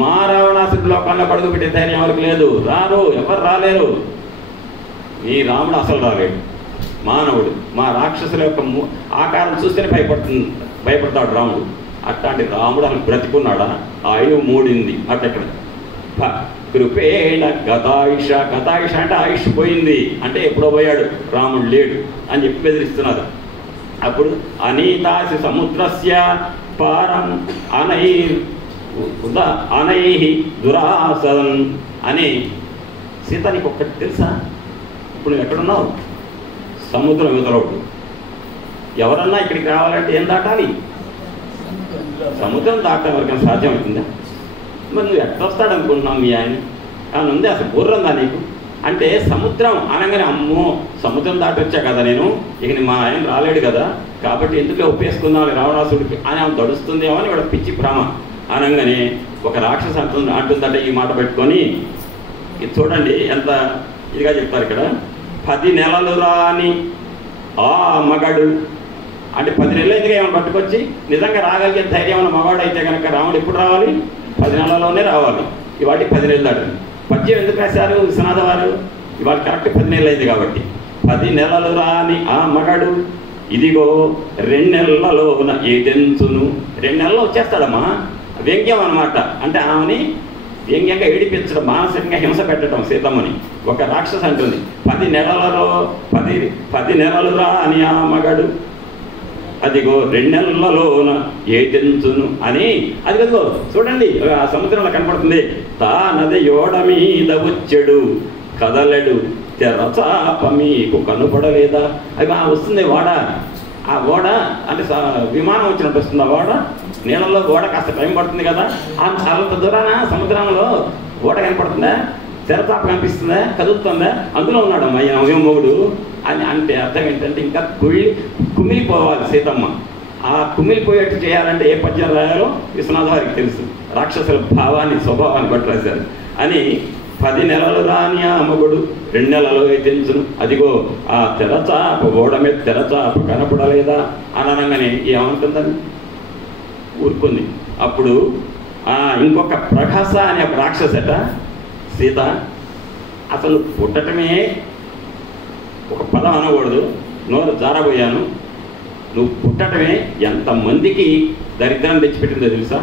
మా రావణాసుడి లోకంలో పడుగు పెట్టే ధైర్యం ఎవరికి లేదు, రారు, ఎవరు రాలేరు. ఈ రాముడు అసలు రాలేడు. మానవుడు మా రాక్షసుల యొక్క ఆకారం చూస్తేనే భయపడతాడు రాముడు. అట్లాంటి రాముడు అసలు బ్రతికున్నాడా? ఆయువు మూడింది. అట్లెక్కడ కృపేణ గతాయుష, గతాయుష అంటే ఆయుష్ పోయింది అంటే ఎప్పుడో పోయాడు, రాముడు లేడు అని చెప్పి బెదిరిస్తున్నారు. అప్పుడు అనీతాసి సముద్రస్య పారం అనై దురాసన్ అని సీత నీకు ఒక్కటి తెలుసా? ఇప్పుడు నువ్వు ఎక్కడున్నావు? సముద్రం ఎదురవుడు. ఎవరన్నా ఇక్కడికి రావాలంటే ఏం దాటాలి? సముద్రం దాటడం ఎవరికైనా సాధ్యమవుతుందా? మరి నువ్వు ఎట్లా వస్తాడు అనుకుంటున్నావు మీ ఆయన? కానీ ఉంది అసలు బుర్రందా నీకు? అంటే సముద్రం అనగానే అమ్మో సముద్రం దాటి వచ్చా కదా నేను, ఇక మా ఆయన రాలేడు కదా, కాబట్టి ఎందుకు ఒప్పేసుకుందాం రావణాసుడికి అని ఆమె దడుస్తుందేమో అని వాడు పిచ్చి భ్రమ. అనగానే ఒక రాక్షస అంటుందట ఈ మాట పెట్టుకొని. ఇది చూడండి ఎంత ఇదిగా చెప్తారు ఇక్కడ. 10 నెలలు రాని ఆ మగడు అంటే 10 నెలలు ఎందుకు ఏమైనా పట్టుకొచ్చి నిజంగా రాగలిగే ధైర్యం ఉన్న మగవాడు అయితే కనుక రాముడు ఎప్పుడు రావాలి? 10 నెలల్లోనే రావాలి. ఇవాటి 10 నెలలు దాటింది. పద్యం ఎందుకు రాశారు విశ్వనాథ వారు? ఇవాళ కరెక్ట్ 10 నెలలు అయింది కాబట్టి. 10 నెలలు రాని ఆ మగడు ఇదిగో 2 నెలలలోన ఏదెంచును. 2 నెలల్లో వచ్చేస్తాడమ్మా. వ్యంగ్యం అనమాట. అంటే ఆమెని వ్యంగ్యంగా ఏడిపించడం, మానసికంగా హింస పెట్టడం సీతమ్మని. ఒక రాక్షస అంటుంది 10 నెలలు రాని ఆ మగడు అదిగో 2 నెలలలోన ఏదెంచును అని. అది కదో చూడండి ఆ సముద్రంలో కనపడుతుంది. తానది ఓడ మీద వచ్చాడు కదలడు తెరచాప మీకు కనుపడలేదా? అది వస్తుంది ఓడ. ఆ ఓడ అంటే విమానం వచ్చినట్టు వస్తుంది. ఆ ఓడ నీళ్ళలో ఓడ కాస్త టైం పడుతుంది కదా. అంత దూరాన సముద్రంలో ఓడ కనపడుతుందా? తెరచాప కనిపిస్తుందా? కదులుతుందా? అందులో ఉన్నాడమ్మా ఈ మొగుడు అని. అంటే అర్థం ఏంటంటే ఇంకా కుమిలిపోవాలి సీతమ్మ. ఆ కుమిలిపోయేట్టు చేయాలంటే ఏ పద్యం రాయాలో విశ్వనాథ వారికి తెలుసు. రాక్షసుల భావాన్ని స్వభావాన్ని బట్టి రాశారు అని. 10 నెలలు రాని ఆ మగుడు 2 నెలలో తెంచును అదిగో ఆ తెరచాప ఓడ మీద తెరచాప కనపడలేదా అని అనగానే ఏమంటుందని ఊరుకుంది. అప్పుడు ఇంకొక ప్రకాశ అనే ఒక రాక్షసట సీత. అసలు పుట్టటమే ఒక పదం అనకూడదు, నోరు జారబోయాను. నువ్వు పుట్టటమే ఎంతమందికి దరిద్రాన్ని తెచ్చిపెట్టిందో తెలుసా?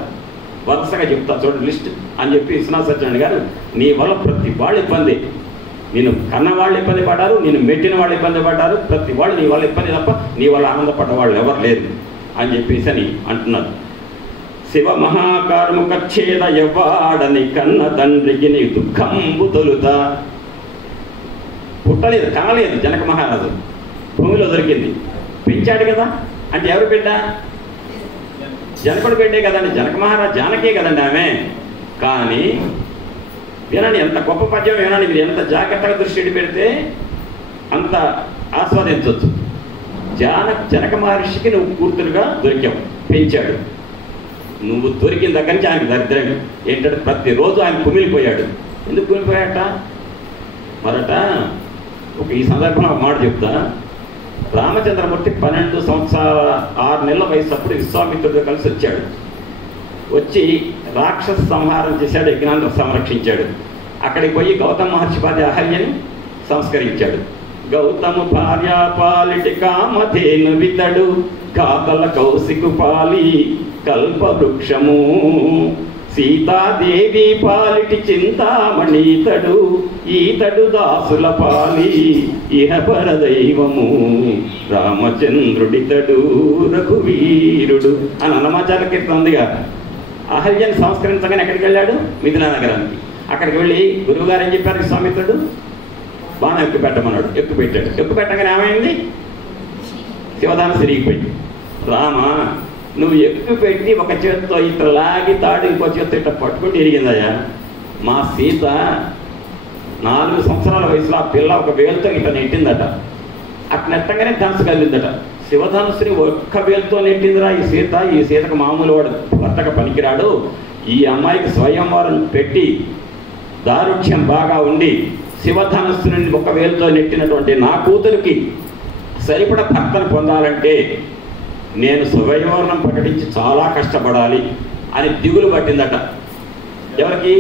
వరుసగా చెప్తా చూడండి లిస్ట్ అని చెప్పి విశ్వనాథ సత్యనారాయణ గారు. నీ వల్ల ప్రతి వాళ్ళు ఇబ్బంది. నేను కన్న వాళ్ళు ఇబ్బంది పడ్డారు, నేను మెట్టిన వాళ్ళు ఇబ్బంది పడ్డారు. ప్రతి వాళ్ళు నీ వల్ల ఇబ్బంది తప్ప నీ వల్ల ఆనందపడ్డ వాళ్ళు ఎవరు లేరు అని చెప్పేసి అని అంటున్నారు. శివ మహాకార్ముక ఛేద ఎవ్వాడని కన్న తండ్రికి నీ దుఃఖంబు తొలుత. పుట్టలేదు, కనలేదు జనక మహారాజు. భూమిలో దొరికింది, పెంచాడు కదా. అంటే ఎవరు బిడ్డ? జనకుడు బిడ్డే కదండి. జనక మహారాజు జానకే కదండి ఆమె. కానీ వినండి ఎంత గొప్ప పద్యం వినండి. మీరు ఎంత జాగ్రత్తగా దృష్టి పెడితే అంత ఆస్వాదించవచ్చు. జనక మహర్షికి నువ్వు కూతురుగా దొరికావు, పెంచాడు. నువ్వు దొరికిన దగ్గర నుంచి ఆయనకు దరిద్రం ఏంటంటే ప్రతిరోజు ఆయన కుమిలిపోయాడు. ఎందుకు కుమిలిపోయాట? మరట ఈ సందర్భంలో ఒక మాట చెప్తా. రామచంద్రమూర్తి 12 సంవత్సరాల 6 నెలల వయసు అప్పుడు విశ్వామిత్రుడితో కలిసి వచ్చాడు. వచ్చి రాక్షస సంహారం చేశాడు, యజ్ఞాన్ని సంరక్షించాడు. అక్కడికి పోయి గౌతమ మహర్షి భార్య అహల్యని సంస్కరించాడు. గౌతమ భార్య పాలిటి కామధేను వితడు కాతల కౌశికు పాలి కల్పవృక్షము సీతాదేవి పాలిటి చింతామణీతడు ఈతడు దాసుల పాలి ఇహపర దైవము రామచంద్రుడితడు రఘువీరుడు అని అన్నమాచార్య కీర్తన ఉందిగా. అహల్యని సంస్కరించగానే ఎక్కడికి వెళ్ళాడు? మిథిలా నగరానికి. అక్కడికి వెళ్ళి గురువుగారు ఏం చెప్పారు? విశ్వామిత్రుడు బాణం ఎక్కువ పెట్టమన్నాడు. ఎక్కువ పెట్టాడు. ఎక్కువ పెట్టగానే ఏమైంది? శివధానం సిరిగిపోయింది. రామ నువ్వు ఎక్కువ పెట్టి ఒక చేతితో ఇట్లా లాగి తాడు ఇంకో చేతితో ఇట్లా పట్టుకుని ఎరిగిందయ్యా. మా సీత 4 సంవత్సరాల వయసులో ఆ పిల్ల ఒక వేలుతో ఇట్లా నెట్టిందట. అట్లా నెట్టంగానే ధనుసు కలిగిందట. శివధనుసుని ఒక్క వేలుతో నెట్టిందిరా ఈ సీత. ఈ సీతకు మామూలు వాడు భర్తగా పనికిరాడు. ఈ అమ్మాయికి స్వయంవరం పెట్టి దారుఢ్యం బాగా ఉండి శివధనుస్సుని ఒక వేలుతో నెట్టినటువంటి నా కూతురికి సరిపడ భర్తను పొందాలంటే నేను స్వయంవరణం ప్రకటించి చాలా కష్టపడాలి అని దిగులు పట్టిందట. ఎవరికి?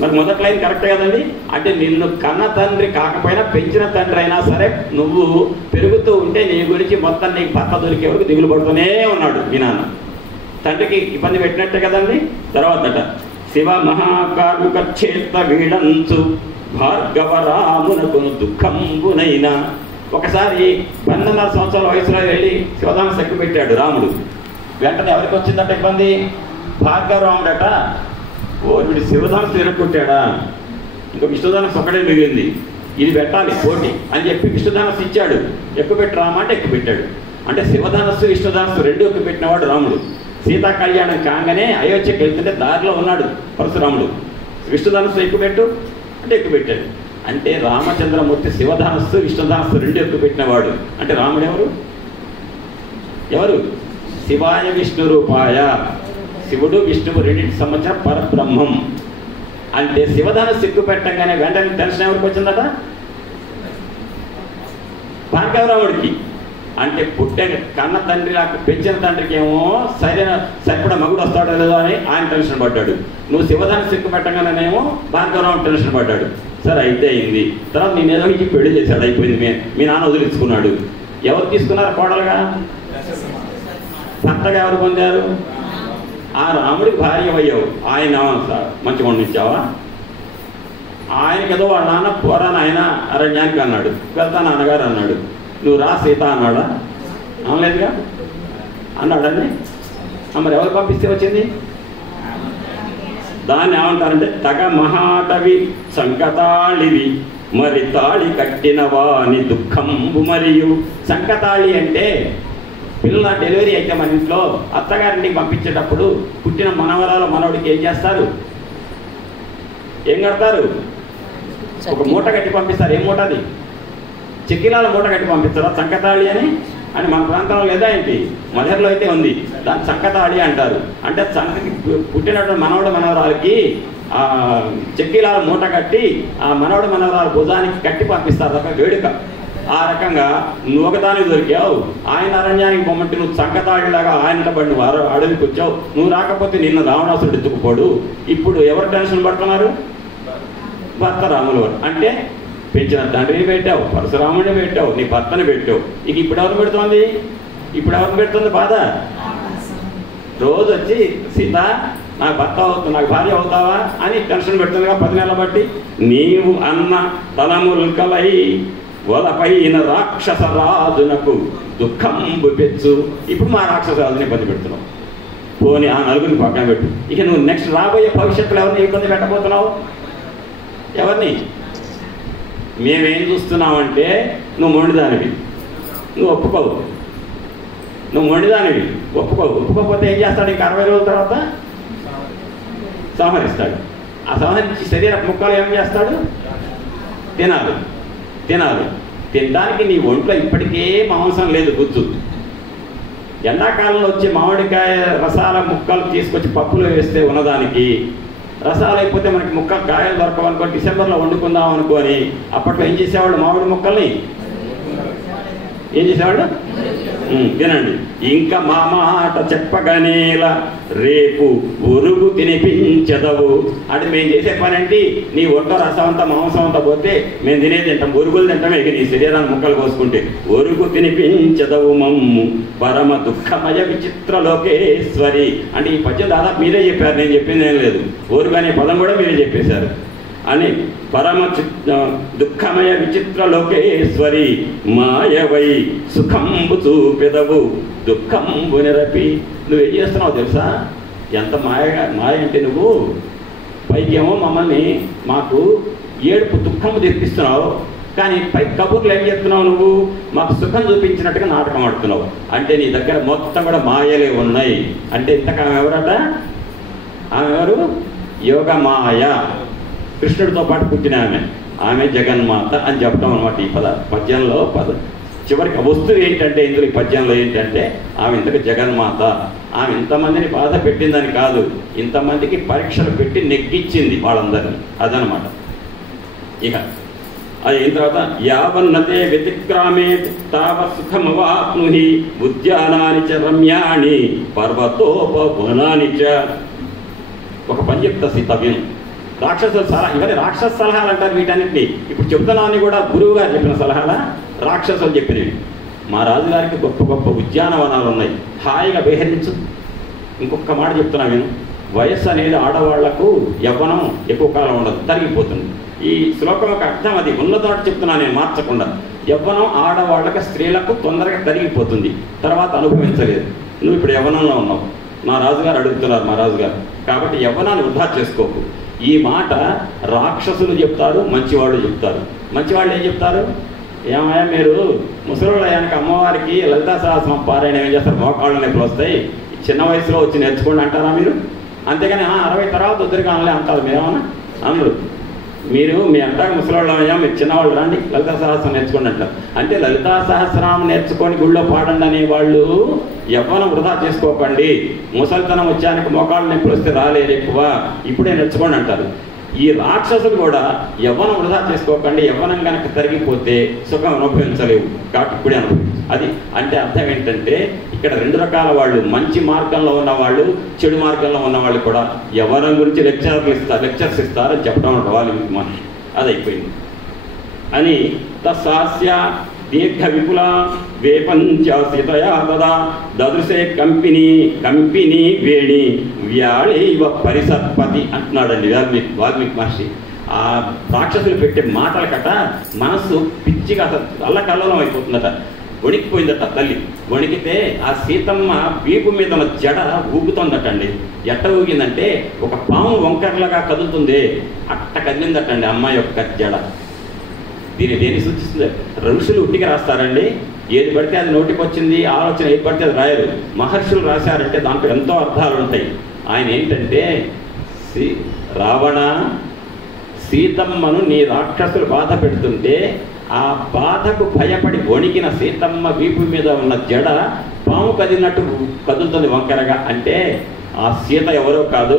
మరి మొదటి లైన్ కరెక్టే కదండి. అంటే నిన్ను కన్న తండ్రి కాకపోయినా పెంచిన తండ్రి అయినా సరే నువ్వు పెరుగుతూ ఉంటే నీ గురించి మొత్తం నీకు భర్త దొరికే వరకు దిగులు పడుతూనే ఉన్నాడు మీ నాన్న. తండ్రికి ఇబ్బంది పెట్టినట్టే కదండి. తర్వాతట శివ మహాకారుక క్షేత్ర వీడంచు భార్గవరామునకు దుఃఖంబునైనా. ఒకసారి 12.5 సంవత్సరాల వయసులో వెళ్ళి శివధామ శక్తి పెట్టాడు రాముడు. వెంటనే ఎవరికి వచ్చిందట ఇబ్బంది? భార్గవరాముడట. ఓ వీడు శివధామ తిరగొట్టాడా, ఇంకా విష్ణుధానస్ ఒక్కడే మిగిలింది, ఇది పెట్టాలి పోటీ అని చెప్పి విష్ణుధానస్ ఇచ్చాడు. ఎక్కువ పెట్టి రామ అంటే ఎక్కువ పెట్టాడు. అంటే శివధానస్సు విష్ణుధానస్సు రెండు ఎక్కువ పెట్టినవాడు రాముడు. సీతా కళ్యాణం కాగానే అయోధ్యకి వెళ్తుంటే దారిలో ఉన్నాడు పరశురాముడు. విష్ణుధానస్సు ఎక్కువ పెట్టు అంటే ఎక్కువ పెట్టాడు. అంటే రామచంద్రమూర్తి శివధానస్సు విష్ణుధానస్సు రెండు ఎక్కువ పెట్టినవాడు. అంటే రాముడు ఎవరు? ఎవరు? శివాయ విష్ణు రూపాయ. శివుడు విష్ణువు రెండింటికి సంబంధించిన పరబ్రహ్మం. అంటే శివధానస్సు ఎక్కువ పెట్టంగానే వెంటనే టెన్షన్ ఎవరికి వచ్చిందట? భార్గవరాముడికి. అంటే పుట్టే కన్న తండ్రి నాకు పెంచిన తండ్రికి ఏమో సరిపడా మగుడు వస్తాడో లేదో అని ఆయన టెన్షన్ పడ్డాడు. నువ్వు శివధానస్సు ఎక్కువ పెట్టంగానేమో భార్గవరాముడు టెన్షన్ పడ్డాడు. సరే అయితే అయింది. తర్వాత నేను ఏదో ఇచ్చి పెళ్లి చేశాడు, అయిపోయింది. మీ నాన్న వదిలించుకున్నాడు. ఎవరు తీసుకున్నారు కోడలుగా? భర్తగా ఎవరు పొందారు? ఆ రాముడికి భార్య అయ్యావు. ఆయన మంచిగా వండించావా? ఆయనకి ఏదో వాళ్ళ నాన్న పోరా నాయన అరణ్యానికి అన్నాడు. వెళ్తా నాన్నగారు అన్నాడు. నువ్వు రా సీత అన్నాడా? అనలేదుగా. అన్నాడని మరి ఎవరు పంపిస్తే వచ్చింది? దాన్ని ఏమంటారంటే తగ మహాటవి సంకతాళివి మరి తాళి కట్టిన వాని దుఃఖంబు. మరియు సంకతాళి అంటే పిల్లల డెలివరీ అయితే మన ఇంట్లో అత్తగారింటికి పంపించేటప్పుడు పుట్టిన మనవరాలు మనవడికి ఏం చేస్తారు? ఏం కడతారు? ఒక మూట కట్టి పంపిస్తారు. ఏం మూట అది? చెక్కిలాల మూట కట్టి పంపిస్తారా సంకతాళి అని? అని మన ప్రాంతంలో లేదా ఏంటి? మదర్లో అయితే ఉంది. దాన్ని సంకతాళి అంటారు. అంటే సంకకి పుట్టినటువంటి మనవడు మనవరాలకి చెక్కిలాల మూట కట్టి ఆ మనవడు మనవరాలు భుజానికి కట్టి పంపిస్తారు. ఒక వేడుక. ఆ రకంగా నువ్వు ఒకదానికి దొరికావు. ఆయన అరణ్యానికి పొమ్మంటే నువ్వు సంకతాళిలాగా ఆయన పడి నువ్వు అడవికి వచ్చావు. నువ్వు రాకపోతే నిన్ను రావణాసుడు ఎత్తుకుపోడు. ఇప్పుడు ఎవరు టెన్షన్ పడుతున్నారు? భర్త రాములు. అంటే పెంచిన తండ్రిని పెట్టావు, పరశురాముడిని పెట్టావు, నీ భర్తని పెట్టావు. ఇక ఇప్పుడు ఎవరు పెడుతోంది? ఇప్పుడు ఎవరు పెడుతుంది బాధ? రోజు వచ్చి సీత నాకు భర్త అవుతుంది, నాకు భార్య అవుతావా అని టెన్షన్ పెడుతుందిగా 10 నెలలు బట్టి. నీవు అన్న తలముల్కలై వలపైన రాక్షస రాజునకు దుఃఖంబు పెచ్చు. ఇప్పుడు మా రాక్షస రాజుని ఇబ్బంది పెడుతున్నావు. పోనీ ఆ నలుగురిని పక్కన పెట్టు. ఇక నువ్వు నెక్స్ట్ రాబోయే భవిష్యత్తులో ఎవరిని ఇబ్బంది పెట్టబోతున్నావు? ఎవరిని? మేమేం చూస్తున్నామంటే నువ్వు మొండిదానివి, నువ్వు ఒప్పుకోవు. నువ్వు మొండిదానివి, ఒప్పుకోవు. ఒప్పుకోకపోతే ఏం చేస్తాడు? ఇంక 60 రోజుల తర్వాత సంహరిస్తాడు. ఆ సంహరించి శరీర ముక్కలు ఏం చేస్తాడు? తినాలి. తినడానికి నీ ఒంట్లో ఇప్పటికే మాంసం లేదు, గుజ్జు. ఎండాకాలంలో వచ్చే మామిడికాయ రసాల ముక్కలు తీసుకొచ్చి పప్పులో వేస్తే ఉన్నదానికి రసాలు అయిపోతే మనకి ముక్కలు కాయలు దొరకవు అనుకో, డిసెంబర్లో వండుకుందాం అనుకోని అప్పట్లో ఏం చేసేవాళ్ళు? మామిడి ముక్కల్ని ఏం చేసేవాళ్ళు? వినండి. ఇంకా మా మాట చెప్పగనేలా రేపు ఒరుగు తినిపించదవు. అంటే మేము చేసే పని ఏంటి? నీ ఒంట రసం అంతా మాంసం అంతా పోతే మేము తినేది తింటాం, ఒరుగులు తింటామే. ఇక నీ శరీరాన్ని ముక్కలు కోసుకుంటే ఒరుగు తినిపించదవు మమ్ము పరమ దుఃఖమయ విచిత్ర లోకేశ్వరి. అంటే ఈ పద్యం దాదాపు మీరే చెప్పారు, నేను చెప్పింది ఏం లేదు. ఒరుగు అనే పదం కూడా మీరే చెప్పేశారు. అని పరమ దుఃఖమయ విచిత్ర లోకేశ్వరి మాయవై సుఖంబు చూపెదవు దుఃఖంబు నిరపి. నువ్వేం చేస్తున్నావు తెలుసా? ఎంత మాయ అంటే నువ్వు పైకేమో మమ్మల్ని మాకు ఏడుపు దుఃఖము తెప్పిస్తున్నావు, కానీ పై కబుర్లు ఏం చెప్తున్నావు? నువ్వు మాకు సుఖం చూపించినట్టుగా నాటకం ఆడుతున్నావు. అంటే నీ దగ్గర మొత్తం కూడా మాయలే ఉన్నాయి. అంటే ఇంతకు ఆమె ఎవరట? ఆమె ఎవరు? యోగమాయ. కృష్ణుడితో పాటు పుట్టిన ఆమె జగన్మాత అని చెప్తాం అనమాట. ఈ పద్యంలో చివరికి వస్తువు ఏంటంటే, ఇందులో ఈ పద్యంలో ఏంటంటే ఆమె ఇంతకు జగన్మాత. ఆమె ఇంతమందిని బాధ పెట్టిందని కాదు, ఇంతమందికి పరీక్షలు పెట్టి నెగ్గించింది వాళ్ళందరినీ. అదనమాట. ఇక అది అయిన తర్వాత యావన్నతే వ్యతిక్రామే తావ సుఖమవాప్నుహి ఉద్యానాని చ రమ్యాణి పర్వతోపవనాని చ. ఒక పని చెప్తా సీత విను. రాక్షసుల సలహా, ఇవన్నీ రాక్షస సలహాలు అంటారు వీటన్నిటిని. ఇప్పుడు చెప్తున్నాను కూడా గురువు గారు చెప్పిన సలహాలా రాక్షసులు చెప్పినవి. మా రాజుగారికి గొప్ప గొప్ప ఉద్యానవనాలు ఉన్నాయి, హాయిగా విహరించు. ఇంకొక మాట చెప్తున్నా నేను, వయస్సు అనేది ఆడవాళ్లకు యవ్వనం ఎక్కువ కాలం ఉండదు, తరిగిపోతుంది. ఈ శ్లోకం యొక్క అర్థం అది, ఉన్నదాటు చెప్తున్నా నేను మార్చకుండా. యవ్వనం ఆడవాళ్ళకి స్త్రీలకు తొందరగా తరిగిపోతుంది, తర్వాత అనుభవించలేదు. నువ్వు ఇప్పుడు యవ్వనంలో ఉన్నావు, మా రాజుగారు అడుగుతున్నారు, మా రాజుగారు. కాబట్టి యవ్వనాన్ని వృధా చేసుకోకు. ఈ మాట రాక్షసులు చెప్తారు, మంచివాళ్ళు చెప్తారు. మంచివాళ్ళు ఏం చెప్తారు, ఏమయ్యా మీరు ముసలిళ్ళయ్యాక అమ్మవారికి లలితా సహస్రం పారాయణ ఏం చేస్తారు, మోకాళ్ళు నొప్పులు వస్తాయి, చిన్న వయసులో వచ్చి నేర్చుకోండి అంటారా మీరు? అంతేగాని 60 తర్వాత వద్దురుగానే అంటారు మీరేమన్నా అందరూ. మీరు మీ అంటారు ముసలిళ్ళయ్యా, మీరు చిన్నవాళ్ళు రండి లలితా సహస్రం నేర్చుకోండి అంటారు. అంటే లలితా సహస్రం నేర్చుకొని గుళ్ళో పాడండి అనేవాళ్ళు యవ్వనం వృధా చేసుకోకండి, ముసలితనం వచ్చానికి మోకాళ్ళు నొప్పులు వస్తే రాలేరు ఎక్కువ, ఇప్పుడే నేర్చుకోండి అంటారు. ఈ రాక్షసులు కూడా యవ్వనం వృధా చేసుకోకండి, యవ్వనం కనుక తరిగిపోతే సుఖం అనుభవించలేవు, కాబట్టి ఇప్పుడే అనుభవించు. అది అంటే అర్థం ఏంటంటే ఇక్కడ 2 రకాల వాళ్ళు, మంచి మార్గంలో ఉన్నవాళ్ళు, చెడు మార్గంలో ఉన్నవాళ్ళు కూడా యవ్వనం గురించి లెక్చర్స్ ఇస్తారని చెప్పడం వాళ్ళు మనిషి. అది అయిపోయింది అని తస్సాస్య దీర్ఘ విపుల వేపంచాసితయా తదా దదృశే కంపిని వేణి వ్యాళైవ పరిసర్పతి అంటున్నాడండి వాల్మీకి మహర్షి. ఆ రాక్షసులు పెట్టే మాటల కట మనస్సు పిచ్చిగా అల్లకల్లోలం అయిపోతుందట, వణికిపోయిందట తల్లి. వణికితే ఆ సీతమ్మ వీపు మీద ఉన్న జడ ఊగుతుందటండి. ఎట్ట ఊగిందంటే ఒక పాము వంకరలాగా కదులుతుంది, అట్ట కదిలిందటండి అమ్మాయి యొక్క జడ. దేని సూచిస్తుంది? ఋషులు ఉట్టిగా రాస్తారండి, ఏది పడితే అది నోటికి వచ్చింది, ఆలోచన ఏది పడితే అది రాయరు. మహర్షులు రాశారంటే దాంట్లో ఎంతో అర్థాలు ఉంటాయి. ఆయన ఏంటంటే, రావణ సీతమ్మను నీ రాక్షసులు బాధ పెడుతుంటే ఆ బాధకు భయపడి వణికిన సీతమ్మ వీపు మీద ఉన్న జడ పాము కదిలినట్టు కదులుతుంది వంకరగా. అంటే ఆ సీత ఎవరో కాదు,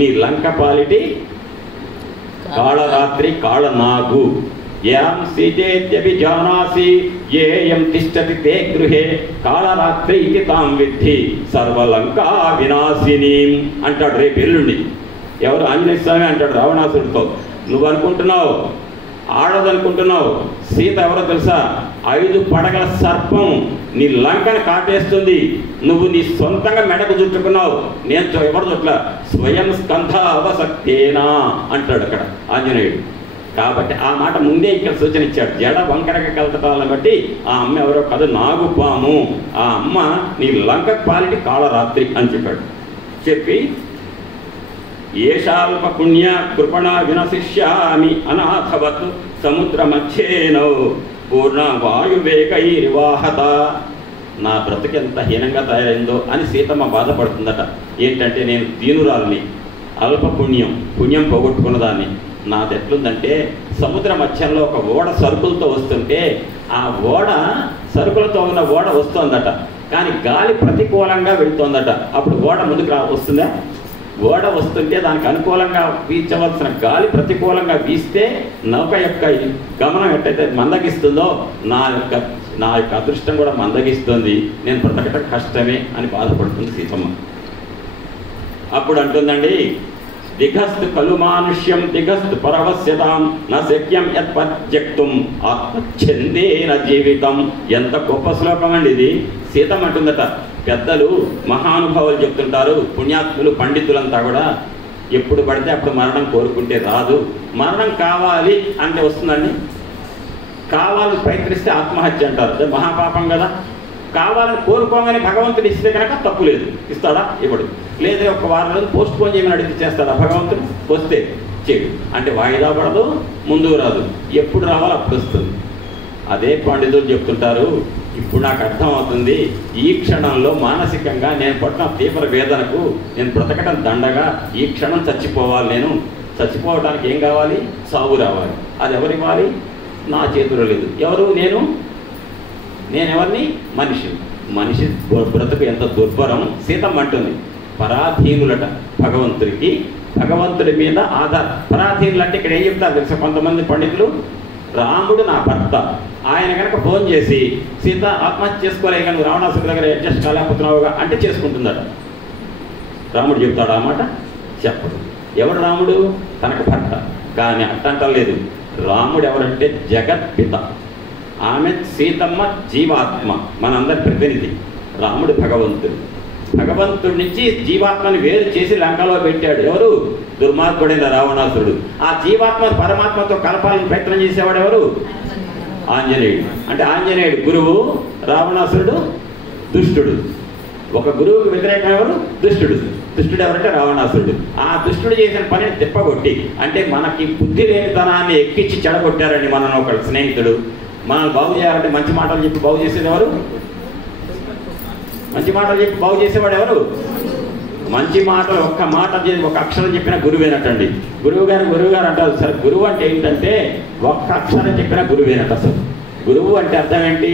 నీ లంక పాలిటి కాళరాత్రి కాళనాగు. యాం సీతేత్యభిజానాసి ఏయం తిష్టతి తే గృహే కాళరాత్రి ఇది తాం విద్ధి సర్వలంకా వినాశినీం అంటాడు రేపు ఎల్లుండి. ఎవరు? ఆంజనేయ స్వామి అంటాడు రావణాసుడితో. నువ్వు అనుకుంటున్నావు ఆడదనుకుంటున్నావు, సీత ఎవరో తెలుసా? 5 పడగల సర్పం నీ లంకను కాటేస్తుంది, నువ్వు నీ సొంతంగా మెడకు చుట్టుకున్నావు, నేను ఎవరు చుట్ల స్వయం స్కంధ అవసక్తేనా అంటాడు అక్కడ ఆంజనేయుడు. కాబట్టి ఆ మాట ముందే ఇక్కడ సూచన ఇచ్చాడు. జడ వంకరగా కలతటాలను బట్టి ఆ అమ్మ ఎవరో కాదు, నాగుపాము. ఆ అమ్మ నీ లంక పాలిటి కాళరాత్రి అని చెప్పాడు. చెప్పి ఏషాల్ప పుణ్య కృపణ వినశిష్యామి అనాథవత్ సముద్ర మధ్యేనో పూర్ణ వాయువేగైర్వాహత. నా బ్రతుకు ఎంత హీనంగా తయారైందో అని సీతమ్మ బాధపడుతుందట. ఏంటంటే నేను దీనురాలని, అల్ప పుణ్యం పోగొట్టుకున్నదాన్ని. నాది ఎట్లుందంటే సముద్ర మధ్యంలో ఒక ఓడ సరుకులతో వస్తుంటే ఆ ఓడ సరుకులతో ఉన్న ఓడ వస్తోందట, కానీ గాలి ప్రతికూలంగా వెళుతోందట. అప్పుడు ఓడ ముందుకు వస్తుందా? ఓడ వస్తుంటే దానికి అనుకూలంగా వీచవలసిన గాలి ప్రతికూలంగా వీస్తే నౌక యొక్క గమనం ఎట్టయితే మందగిస్తుందో నా యొక్క అదృష్టం కూడా మందగిస్తుంది, నేను బ్రతకటం కష్టమే అని బాధపడుతుంది సీతమ్మ. అప్పుడు అంటుందండి, దిగస్తు కలు మానుష్యం దిగస్తు పరవశ్యతాం న శక్యం యత్పత్యక్తుం ఆత్మచ్ఛందేన జీవితం. ఎంత గొప్ప శ్లోకం అండి ఇది. సీతమ్మ అంటుందట, పెద్దలు మహానుభావులు చెప్తుంటారు, పుణ్యాత్ములు పండితులంతా కూడా ఎప్పుడు పడితే అప్పుడు మరణం కోరుకుంటే రాదు, మరణం కావాలి అంటే వస్తుందండి. కావాలని ప్రయత్నిస్తే ఆత్మహత్య అంటారు, మహాపాపం కదా. కావాలని కోరుకోగానే భగవంతుడు ఇస్తే కనుక తప్పు లేదు, ఇస్తాడా? ఇవ్వడు. లేదా ఒక వారం రోజులు పోస్ట్ పోన్ చేయమని అడిగితే చేస్తాడా భగవంతుడు? వస్తే చేయడు. అంటే వాయిదా పడదు, ముందుకు రాదు, ఎప్పుడు రావాలో అప్పుడు వస్తుంది. అదే పండితులు చెప్తుంటారు, ఇప్పుడు నాకు అర్థం అవుతుంది, ఈ క్షణంలో మానసికంగా నేను పట్టిన తీవ్ర వేదనకు నేను బ్రతకటం దండగా, ఈ క్షణం చచ్చిపోవాలి. నేను చచ్చిపోవడానికి ఏం కావాలి? సాగు రావాలి. అది ఎవరివ్వాలి? నా చేతిలో లేదు. ఎవరు? నేనెవరిని? మనిషి బ్రతుకు ఎంత దుర్భరం. సీతమ్మ అంటుంది, పరాధీనులట భగవంతుడికి, భగవంతుడి మీద పరాధీనులు అంటే ఇక్కడ ఏం చెప్తారు తెలుసా కొంతమంది పండితులు? రాముడు నా భర్త, ఆయన కనుక ఫోన్ చేసి సీత ఆత్మహత్య చేసుకోలేక నువ్వు రావణాసుడి దగ్గర అడ్జస్ట్ కాలేకపోతున్నావుగా అంటే చేసుకుంటుందట. రాముడు చెప్తాడు ఆ మాట? చెప్పడు. ఎవరు రాముడు? తనకు భర్త. కానీ అట్టంటలేదు. రాముడు ఎవరంటే జగత్పిత, ఆమె సీతమ్మ జీవాత్మ, మనందరి ప్రతినిధి. రాముడు భగవంతుడు. భగవంతుడి నుంచి జీవాత్మని వేరు చేసి లంకలో పెట్టాడు. ఎవరు? దుర్మార్గుడైన రావణాసురుడు. ఆ జీవాత్మను పరమాత్మతో కలపాలని ప్రయత్నం చేసేవాడు ఎవరు? ఆంజనేయుడు. అంటే ఆంజనేయుడు గురువు, రావణాసురుడు దుష్టుడు. ఒక గురువుకు వ్యతిరేకం ఎవరు? దుష్టుడు. దుష్టుడు ఎవరంటే రావణాసురుడు. ఆ దుష్టుడు చేసిన పని తిప్పగొట్టి, అంటే మనకి బుద్ధి లేనితనాన్ని ఎక్కించి చెడగొట్టారండి మనల్ని ఒక స్నేహితుడు. మనల్ని బాగు చేయాలంటే మంచి మాటలు చెప్పి బాగు చేసేది ఎవరు? మంచి మాటలు చెప్పి బాగు చేసేవాడు ఎవరు? మంచి మాటలు ఒక్క మాట ఒక అక్షరం చెప్పిన గురువేనటండి. గురువు గారు అంటారు. సరే గురువు అంటే ఏంటంటే ఒక్క అక్షరం చెప్పిన గురువేనట. అసలు గురువు అంటే అర్థం ఏంటి?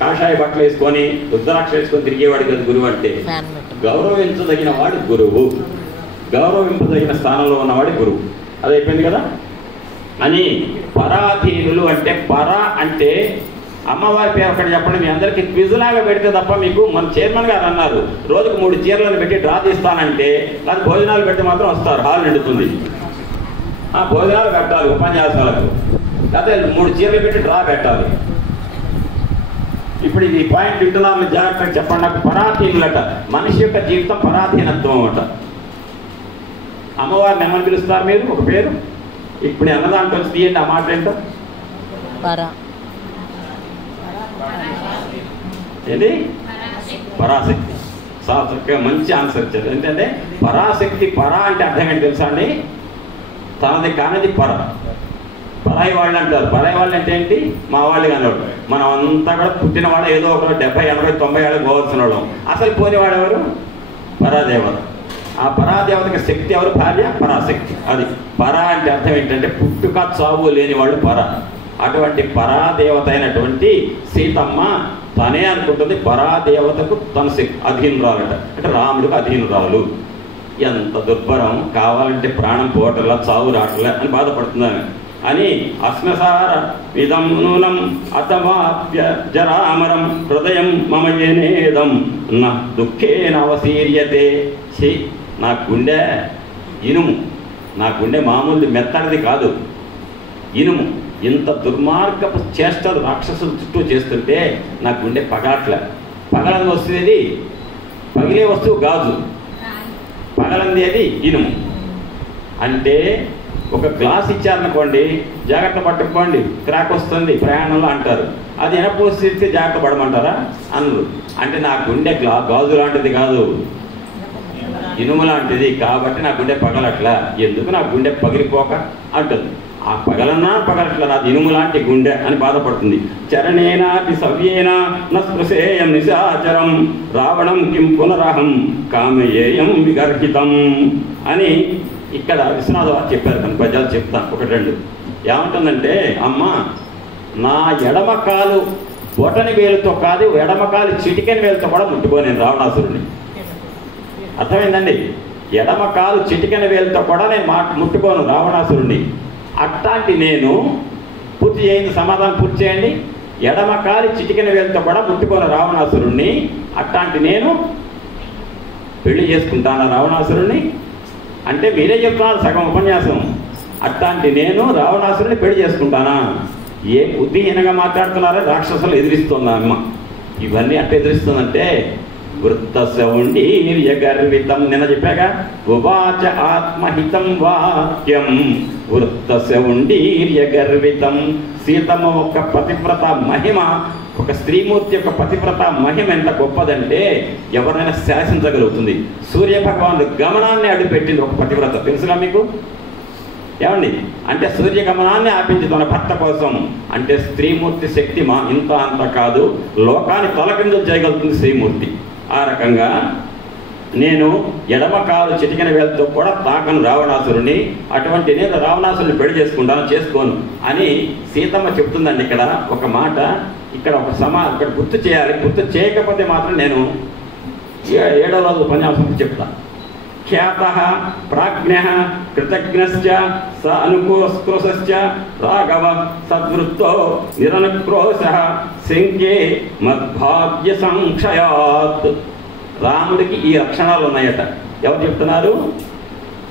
కాషాయ బట్టలు వేసుకొని రుద్రాక్ష వేసుకొని తిరిగేవాడు కదా గురువు అంటే. గౌరవించదగిన వాడు గురువు, గౌరవింపదగిన స్థానంలో ఉన్నవాడు గురువు. అది అయిపోయింది కదా. అని పరాధీనులు అంటే పరా అంటే అమ్మవారి పేరు ఒకటి చెప్పండి. మీ అందరికీ క్విజ్ లాగా పెడితే తప్ప మీకు మన చైర్మన్ గారు అన్నారు రోజుకు 3 చీరలను పెట్టి డ్రా తీస్తానంటే, అది భోజనాలు పెడితే మాత్రం వస్తారు, హాల్ నిండుతుంది. భోజనాలు పెట్టాలి ఉపన్యాసాలకు, లేకపోతే 3 చీరలు పెట్టి డ్రా పెట్టాలి. ఇప్పుడు ఇది పాయింట్ వింటున్నాను, జాగ్రత్తగా చెప్పండి. నాకు పరాధీనులట. మనిషి యొక్క జీవితం పరాధీనత్వం అట. అమ్మవారిని ఏమని పిలుస్తారు మీరు? ఒక పేరు ఇప్పుడు అన్నదాంట్లో వచ్చి తీయండి. ఆ మాట ఏంటో ఏంటి? పరాశక్తి. చక్కగా మంచి ఆన్సర్ ఇచ్చారు. ఏంటంటే పరాశక్తి. పరా అంటే అర్థం ఏంటి తెలుసా అండి? తనది కానిది పర. పరాయి వాళ్ళు అంటారు. పరాయి వాళ్ళు అంటే ఏంటి? మా వాళ్ళు కానివాడు. మనం అంతా కూడా పుట్టినవాడు ఏదో ఒక 70, 80, 90 ఏళ్ళకి పోవాల్సిన వాడు. అసలు పోనివాడు ఎవరు? పరాదేవత. ఆ పరాదేవతకి శక్తి ఎవరు? భార్య పరాశక్తి. అది పరా అంటే అర్థం ఏంటంటే పుట్టుక చావు లేని వాళ్ళు పర. అటువంటి పరాదేవత అయినటువంటి సీతమ్మ తనే అనుకుంటుంది పరాదేవతకు తన అధీనురాలట. అంటే రాముడికి అధీనురాలు. ఎంత దుర్భరం! కావాలంటే ప్రాణం పోవటంలా, చావు రావట్లే అని బాధపడుతున్నాను. అని అశ్మసార ఇదం నూనం అతమాప్య జరామరం హృదయం మమ ఏనేదం నా దుఃఖేన అవశీర్యతే. నా గుండె ఇనుము. నా గుండె మామూలు మెత్తడిది కాదు, ఇనుము. ఇంత దుర్మార్గపు చేష్టలు రాక్షసులు చుట్టూ చేస్తుంటే నా గుండె పగలట్లే. పగలని వస్తువుది, పగిలే వస్తువు గాజు, పగలంది అది ఇనుము. అంటే ఒక గ్లాస్ ఇచ్చారనుకోండి, జాగ్రత్త పట్టుకోండి, క్రాక్ వస్తుంది ప్రయాణంలో అంటారు. అది ఎనపోసిస్తే జాగ్రత్త పడమంటారా? అన్నారు. అంటే నా గుండె గాజు లాంటిది కాదు, ఇనుము లాంటిది. కాబట్టి నా గుండె పగలట్లా. ఎందుకు నా గుండె పగిలిపోక అంటుంది. ఆ పగలన్నా పగలట్ల, నాది ఇనుము లాంటి గుండె అని బాధపడుతుంది. చరణేనాపి సవ్యేనా నస్పృశేయం నిశాచరం రావణం కిం పునరహం కామయేయం విగర్హితం అని ఇక్కడ విశ్వనాథ వారు చెప్పారు. కొన్ని పద్యాలు చెప్తాను, 1, 2. ఏమంటుందంటే, అమ్మ నా ఎడమ కాలు బొటని వేలుతో కాదు, ఎడమ కాలు చిటికెన్ వేలుతో కూడా ముట్టుకోలేను రావణాసురుడిని. అర్థమైందండి? ఎడమ కాలు చిటికెన వేలుతో కూడా నేను ముట్టుకోను రావణాసురుడిని. అట్లాంటి నేను పూర్తి చేయండి, సమాధానం పూర్తి చేయండి. ఎడమ కాలి చిటికెన వేలుతో కూడా ముట్టుకోను రావణాసురుణ్ణి. అట్లాంటి నేను పెళ్లి చేసుకుంటాను రావణాసురుణ్ణి అంటే మీరే చెప్తున్నారు సగం ఉపన్యాసం. అట్లాంటి నేను రావణాసురుని పెళ్లి చేసుకుంటానా? ఏ బుద్ధిహీనంగా మాట్లాడుతున్నారో రాక్షసులు ఎదిరిస్తుందా అమ్మ. ఇవన్నీ అట్లా ఎదిరిస్తుందంటే వృత్తశౌండీర్య గర్వితం. నిన్న చెప్పాక ఉవాచ ఆత్మహితం వాక్యం వృత్తశౌండీర్య గర్వితం. సీతమ్మ ఒక పతివ్రత మహిమ, ఒక స్త్రీమూర్తి యొక్క పతివ్రత మహిమ ఎంత గొప్పదంటే ఎవరైనా శాసించగలుగుతుంది. సూర్యభగవానుడు గమనాన్ని అడ్డుపెట్టింది ఒక పతివ్రత, తెలుసుగా మీకు? ఏమండి? అంటే సూర్యగమనాన్ని ఆపించి తన భర్త కోసం. అంటే స్త్రీమూర్తి శక్తి ఇంత అంత కాదు, లోకాన్ని తలకిందులు చేయగలుగుతుంది స్త్రీమూర్తి. ఆ రకంగా నేను ఎడమ కాలు చిటికెన వేలతో కూడా తాకను రావణాసురుని. అటువంటి నేను రావణాసురుని పెళ్లి చేసుకోను అని సీతమ్మ చెప్తుందండి. ఇక్కడ ఒక మాట, ఇక్కడ ఒక ఇక్కడ గుర్తు చేయాలి. గుర్తు చేయకపోతే మాత్రం నేను 7వ రోజు ఉపన్యాసం చెప్తాను. ఖ్యాత ప్రాజ్ఞ కృతజ్ఞశ్చ స అనుకోస్కృశ్చ రాఘవ సద్వృత్తో నిరనుక్రోశ శంకే మద్భాగ్య సంక్షయాత్. రాముడికి ఈ లక్షణాలు ఉన్నాయట. ఎవరు చెప్తున్నారు?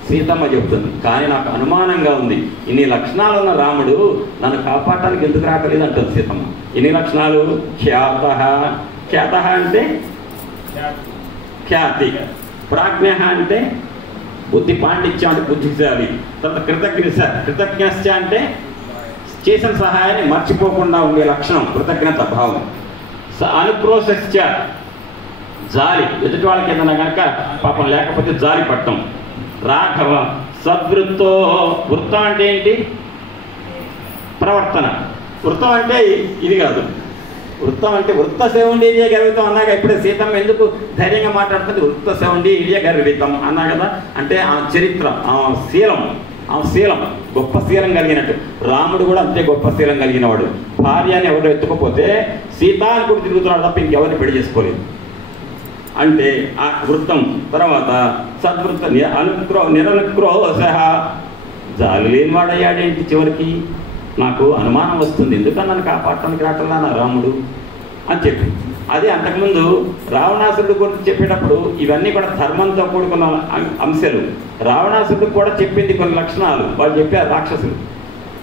సీతమ్మ చెప్తుంది. కానీ నాకు అనుమానంగా ఉంది, ఇన్ని లక్షణాలు ఉన్న రాముడు నన్ను కాపాడటానికి ఎందుకు రాకలేదు అంటుంది సీతమ్మ. ఎన్ని లక్షణాలు? ఖ్యాత, ఖ్యాత అంటే ఖ్యాతి, ప్రాజ్ఞ అంటే బుద్ధి, పాండిత్యం అంటే బుద్ధిశాలి, తర్వాత కృతజ్ఞశ్చ అంటే చేసిన సహాయాన్ని మర్చిపోకుండా ఉండే లక్షణం కృతజ్ఞత భావం. అనుక్రోశశ్చ జాలి, ఎదుటి వాళ్ళకి ఏదైనా కనుక పాపం లేకపోతే జాలి పట్టం. రాఘవ సద్వృత్తో, వృత్తం అంటే ఏంటి? ప్రవర్తన. వృత్తం అంటే ఇది కాదు, వృత్తం అంటే వృత్త సేవండి ఇడియ గర్వితం అన్నాక ఇప్పుడే సీతమ్మ ఎందుకు ధైర్యంగా మాట్లాడుతుంది? వృత్త సేవండి ఇడియ గర్వితం అన్నా కదా, అంటే ఆ చరిత్ర, ఆ శీలం గొప్ప శీలం కలిగినట్టు. రాముడు కూడా అంతే గొప్ప శీలం కలిగినవాడు. భార్య అని ఎవరు ఎత్తుకపోతే సీత అని కూడా తిరుగుతున్నాడు తప్ప ఇంకెవరిని పెళ్లి చేసుకోలేదు. అంటే ఆ వృత్తం. తర్వాత సద్వృత్త నిరనుక్రోశ, జాలి లేని వాడయ్యాడేంటి చివరికి? నాకు అనుమానం వస్తుంది, ఎందుకని నన్ను కాపాడటానికి రావట్లా నా రాముడు అని చెప్పి. అది అంతకుముందు రావణాసురుడు గురించి చెప్పేటప్పుడు ఇవన్నీ కూడా ధర్మంతో కూడుకున్న అంశాలు. రావణాసురుడు కూడా చెప్పింది కొన్ని లక్షణాలు, వాళ్ళు చెప్పారు రాక్షసులు.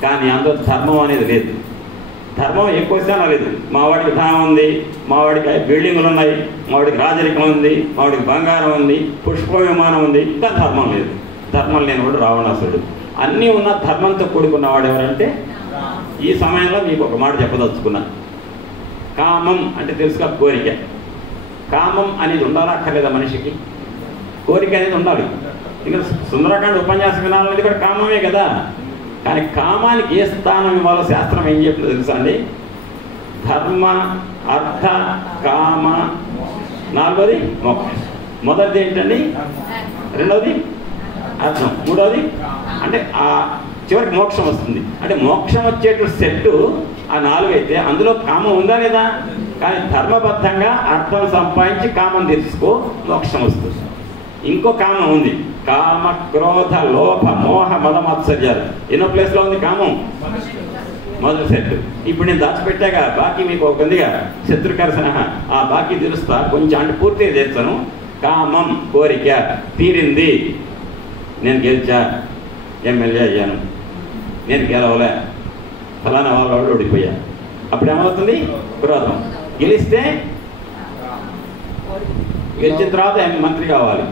కానీ అందులో ధర్మం అనేది లేదు. ధర్మం ఎక్కువ శాతం లేదు. మావాడికి ధనం ఉంది, మావాడికి బిల్డింగులు ఉన్నాయి, మావాడికి రాజరికం ఉంది, మావాడికి బంగారం ఉంది, పుష్ప విమానం ఉంది, ఇంకా ధర్మం లేదు. ధర్మం లేనివాడు రావణాసురుడు. అన్నీ ఉన్న ధర్మంతో కూడుకున్నవాడు ఎవరంటే, ఈ సమయంలో మీకు ఒక మాట చెప్పదలుచుకున్నా. కామం అంటే తెలుసుగా, కోరిక. కామం అనేది ఉండాలా అక్కర్లేదా మనిషికి? కోరిక అనేది ఉండాలి. ఇంకా సుందరకాండ ఉపన్యాసం వినాలనేది కూడా కామమే కదా. కానీ కామానికి ఏ స్థానం ఇవ్వాలో శాస్త్రం ఏం చెప్తుందో తెలుసా అండి? ధర్మ, అర్థ, కామ, నాలుగోది మోక్షం. మొదటిది ఏంటండి? రెండవది అర్థం, మూడవది అంటే ఆ చివరికి మోక్షం వస్తుంది. అంటే మోక్షం వచ్చేటు సెట్టు ఆ నాలుగు అయితే అందులో కామం ఉందా లేదా? కానీ ధర్మబద్ధంగా అర్థం సంపాదించి కామం తీర్చుకో, మోక్షం వస్తుంది. ఇంకో కామం ఉంది, కామ, క్రోధ, లోభ, మోహ, మద, మాత్సర్యాలు. ఎన్నో ప్లేస్లో ఉంది కామం? మొదటి సెట్. ఇప్పుడు నేను దాచిపెట్టాగా బాకీ మీకు ఒక ఉందిగా, శత్రుకర్షణ, ఆ బాకీ తీరుస్తా కొంచెం, అంటే పూర్తిగా తీర్చాను. కామం కోరిక తీరింది, నేను గెలిచా, ఎమ్మెల్యే అయ్యాను, నేను గెలవలే, ఫలానా వాళ్ళు ఓడిపోయా. అప్పుడు ఏమవుతుంది? క్రోధం. గెలిచిన తర్వాత మంత్రి కావాలి.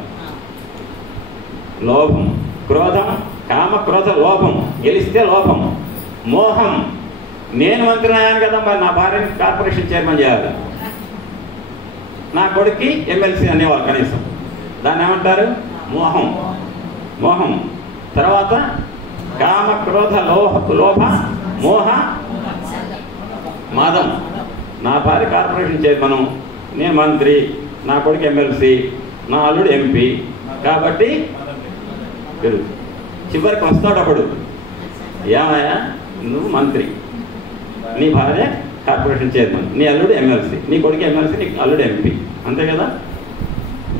లోభం, క్రోధం, కామ, క్రోధ, లోభం. గెలిస్తే లోభం. మోహం, నేను మంత్రి అయ్యాను కదా, మరి నా భార్యని కార్పొరేషన్ చైర్మన్ చేయాలి, నా కొడుక్కి ఎమ్మెల్సీ అనేవాళ్ళు కనీసం. దాన్ని ఏమంటారు? మోహం. మోహం. తర్వాత కామ, క్రోధ, లోభ, మోహ, మదం. నా భార్య కార్పొరేషన్ చైర్మను, నేను మంత్రి, నా కొడుకు ఎమ్మెల్సీ, నా అల్లుడు ఎంపీ, కాబట్టి చివరికి వస్తాడు అప్పుడు, ఏమయ్యా నువ్వు మంత్రి, నీ భార్య కార్పొరేషన్ చైర్మన్, నీ అల్లుడు ఎమ్మెల్సీ, నీ కొడుకు ఎమ్మెల్సీ, నీ అల్లుడు ఎంపీ, అంతే కదా?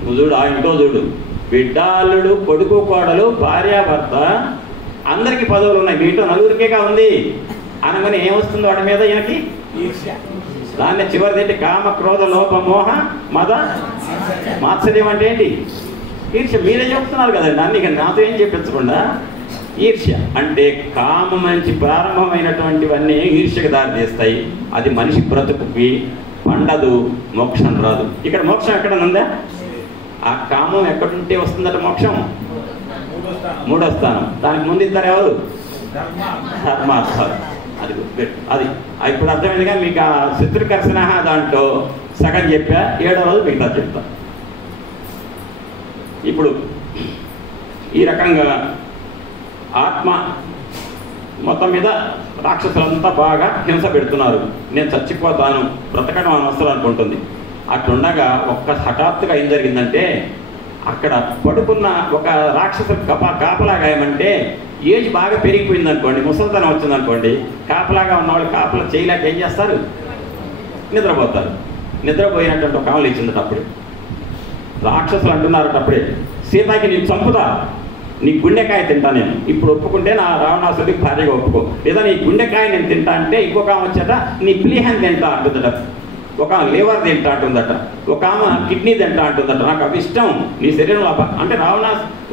నువ్వు చూడు, ఆ ఇంట్లో చూడు, బిడ్డ, అల్లుడు, కొడుకు, కోడలు, భార్యాభర్త, అందరికీ పదవులు ఉన్నాయి, మీతో నలుగురికేగా ఉంది అనగానే ఏమొస్తుంది వాడి మీద? ఈయనకి దాన్ని చివరిది ఏంటి? కామ, క్రోధ, లోభ, మోహ, మద, మాత్సర్యం అంటే ఏంటి? ఈర్ష్య. మీరే చెప్తున్నారు కదండి అన్ని, నాతో ఏం చెప్పించకుండా. ఈర్ష్య అంటే కామం నుంచి ప్రారంభమైనటువంటివన్నీ ఈర్ష్యకు దారి తీస్తాయి. అది మనిషి బ్రతుకుకి పండదు, మోక్షం రాదు. ఇక్కడ మోక్షం ఎక్కడ ఉందా? ఆ కామం ఎక్కడుంటే వస్తుందట మోక్షం? మూడో స్థానం. దానికి ముందు ఇద్దరు ఎవరు? ధర్మార్థాలు. అది అది ఇప్పుడు అర్థమైందిగా మీకు. ఆ శత్రుకర్షణ దాంట్లో సగం చెప్పా, 7వ రోజు మిగతా చెప్తా. ఇప్పుడు ఈ రకంగా ఆత్మ మొత్తం మీద రాక్షసులంతా బాగా హింస పెడుతున్నారు. నేను చచ్చిపోతాను, బ్రతకడం అనవసరం అనుకుంటుంది. అట్లుండగా హఠాత్తుగా ఏం జరిగిందంటే, అక్కడ పడుకున్న ఒక రాక్షసు కాపలాగా ఏమంటే, ఏజ్ బాగా పెరిగిపోయింది అనుకోండి, ముసలితనం వచ్చిందనుకోండి, కాపలాగా ఉన్నవాళ్ళు కాపలా చేయలేక ఏం చేస్తారు? నిద్రపోతారు. నిద్రపోయినటువంటి ఒక ఆమెలు ఇచ్చిందట. అప్పుడు రాక్షసులు అంటున్నారట అప్పుడే, సీతకి నేను చంపుతా, నీ గుండెకాయ తింటా నేను. ఇప్పుడు ఒప్పుకుంటే నా రావణాసుడికి భార్యగా ఒప్పుకో, లేదా నీ గుండెకాయ నేను తింటా అంటే ఇంకొక ఆమె వచ్చేట నీ ప్లీహన్ తింటా అంటుందట. ఒక లివర్ తింటా అంటుందట, ఒక ఆమె కిడ్నీ తింటా అంటుందట. నాకు అవి ఇష్టం, నీ శరీరంలో అంటే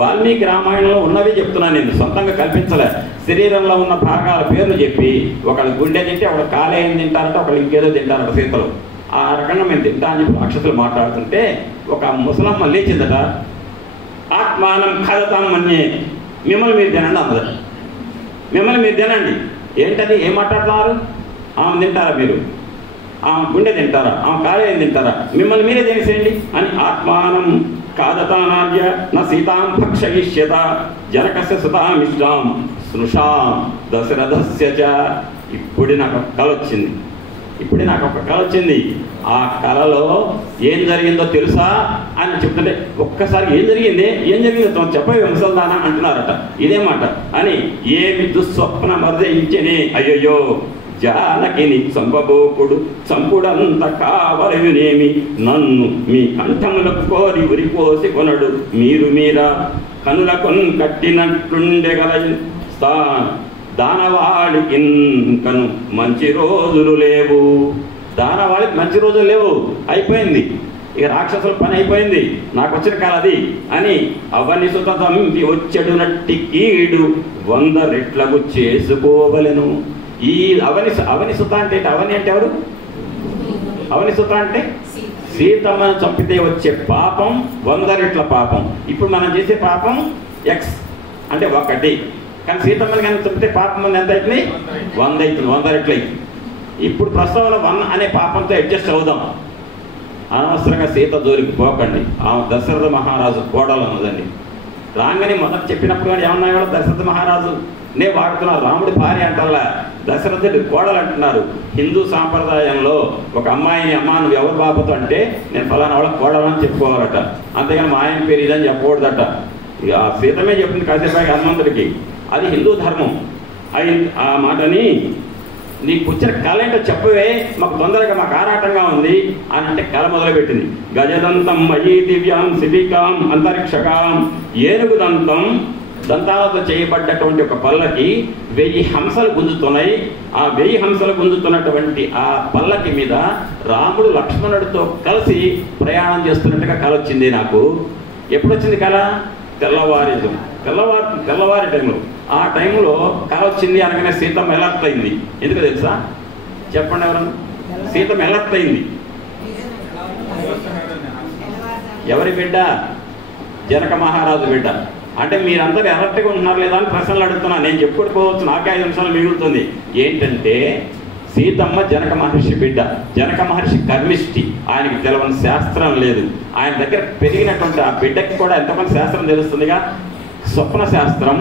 వాల్మీకి రామాయణంలో ఉన్నవి చెప్తున్నాను, నేను సొంతంగా కల్పించలే. శరీరంలో ఉన్న భాగాల పేర్లు చెప్పి ఒకళ్ళు గుండె తింటే ఒకళ్ళు కాలేయం తింటారట, ఒకళ్ళు ఇంకేదో తింటారట సీతలు. ఆ రకంగా మేము తింటా అని చెప్పి రాక్షసులు మాట్లాడుతుంటే ఒక ముసలమ్మ లేచిందట, ఆత్మానం ఖదతాం మన్యే, మిమ్మల్ని మీరు తినండి అందరట. మిమ్మల్ని మీరు తినండి ఏంటది, ఏం మాట్లాడుతున్నారు? ఆమె తింటారా మీరు? ఆమె గుండె తింటారా? ఆమె కాలేయం తింటారా? మిమ్మల్ని మీరే తినేసేయండి అని. ఆత్మానం ఖాదతానార్య నా సీతాం భక్షయిష్యత జనకస్య సుతామిష్టాం స్నుషాం దశరథస్య చ. ఇప్పుడు నాకు ఒక కళ వచ్చింది. ఆ కళలో ఏం జరిగిందో తెలుసా అని చెప్తుంటే ఒక్కసారి ఏం జరిగిందో చెప్పవే ముసల్దానా అంటున్నారట. ఇదే మాట అని. ఏమి దుస్వప్న మర్దయించనే, అయ్యయ్యో జానకిని చంపబోకుడు చంపుడంత కావలయునేమి, నన్ను మీ కంఠములకు కోరి ఉరిపోసి కొనడు, మీరు మీరా కనుల కట్టినట్లుండెగల దానవాడికి కను మంచి రోజులు లేవు. దానవాడికి మంచి రోజులు లేవు, అయిపోయింది ఇక, రాక్షసుల పని అయిపోయింది, నాకు వచ్చిన కాలం అది అని. అవని సుత తంపి వచ్చెడునట్టి కీడు 100 రెట్లకు చేసుకోవలెను. ఈ అవని సుత అంటే అవని అంటే ఎవరు? అవని సుత అంటే సీతమ్మను చంపితే వచ్చే పాపం 100 రెట్ల పాపం. ఇప్పుడు మనం చేసే పాపం ఎక్స్ అంటే 1, కానీ సీతమ్మని కానీ చంపితే పాపం ఎంత అవుతుంది? 100 అవుతుంది, 100 రెట్లు అవుతుంది. ఇప్పుడు ప్రస్తుతంలో 1 అనే పాపంతో అడ్జస్ట్ అవుదాం. అనవసరంగా సీత జోలికి పోకండి. ఆమె దశరథ మహారాజు కోడలు అన్నదండి. రాగానే మొదట చెప్పినప్పుడు కానీ ఏమన్నా కూడా దశరథ మహారాజు నే వాడుతున్నారు, రాముడి భార్య అంటారా, దశరథుడి కోడలు అంటున్నారు. హిందూ సాంప్రదాయంలో ఒక అమ్మాయిని అమ్మ నువ్వు ఎవరు బాబుతో అంటే నేను ఫలానా వాళ్ళ కోడలని చెప్పుకోవాలట, అంతేగాని మా ఆయన పేరు ఇదని చెప్పకూడదట. ఇక సీతమే చెప్పింది కాసేపాకి హనుమంతుడికి, అది హిందూ ధర్మం. ఆ మాటని నీకు వచ్చిన కళ ఏంటో చెప్పవే, మాకు తొందరగా మాకు ఆరాటంగా ఉంది అని అంటే కళ మొదలుపెట్టింది. గజదంతం మయీ దివ్యాం శిబికాం అంతరిక్షకాం, ఏనుగుదంతం దంతాలతో చేయబడ్డటువంటి ఒక పల్లకి 1000 హంసలు గుంజుతున్నాయి. ఆ 1000 హంసలు గుంజుతున్నటువంటి ఆ పల్లకి మీద రాముడు లక్ష్మణుడితో కలిసి ప్రయాణం చేస్తున్నట్టుగా కళ వచ్చింది నాకు. ఎప్పుడు వచ్చింది కళ? తెల్లవారి టైంలో. ఆ టైంలో కళ వచ్చింది అనగానే సీతమ్మ ఎలర్ట్ అయింది. ఎందుకు తెలుసా? చెప్పండి ఎవరన్నా. సీతమ్మ ఎలర్ట్ అయింది. ఎవరి బిడ్డ? జనక మహారాజు బిడ్డ. అంటే మీరందరూ ఎలర్ట్గా ఉంటున్నారు లేదా అని ప్రశ్నలు అడుగుతున్నా. నేను చెప్పుకోవచ్చు, నాకే 5 నిమిషాలు మిగులుతుంది. ఏంటంటే సీతమ్మ జనక మహర్షి బిడ్డ. జనక మహర్షి కర్మిష్టి, ఆయనకి తెలవని శాస్త్రం లేదు. ఆయన దగ్గర పెరిగినటువంటి ఆ బిడ్డకి కూడా ఎంతమంది శాస్త్రం తెలుస్తుందిగా. స్వప్న శాస్త్రం,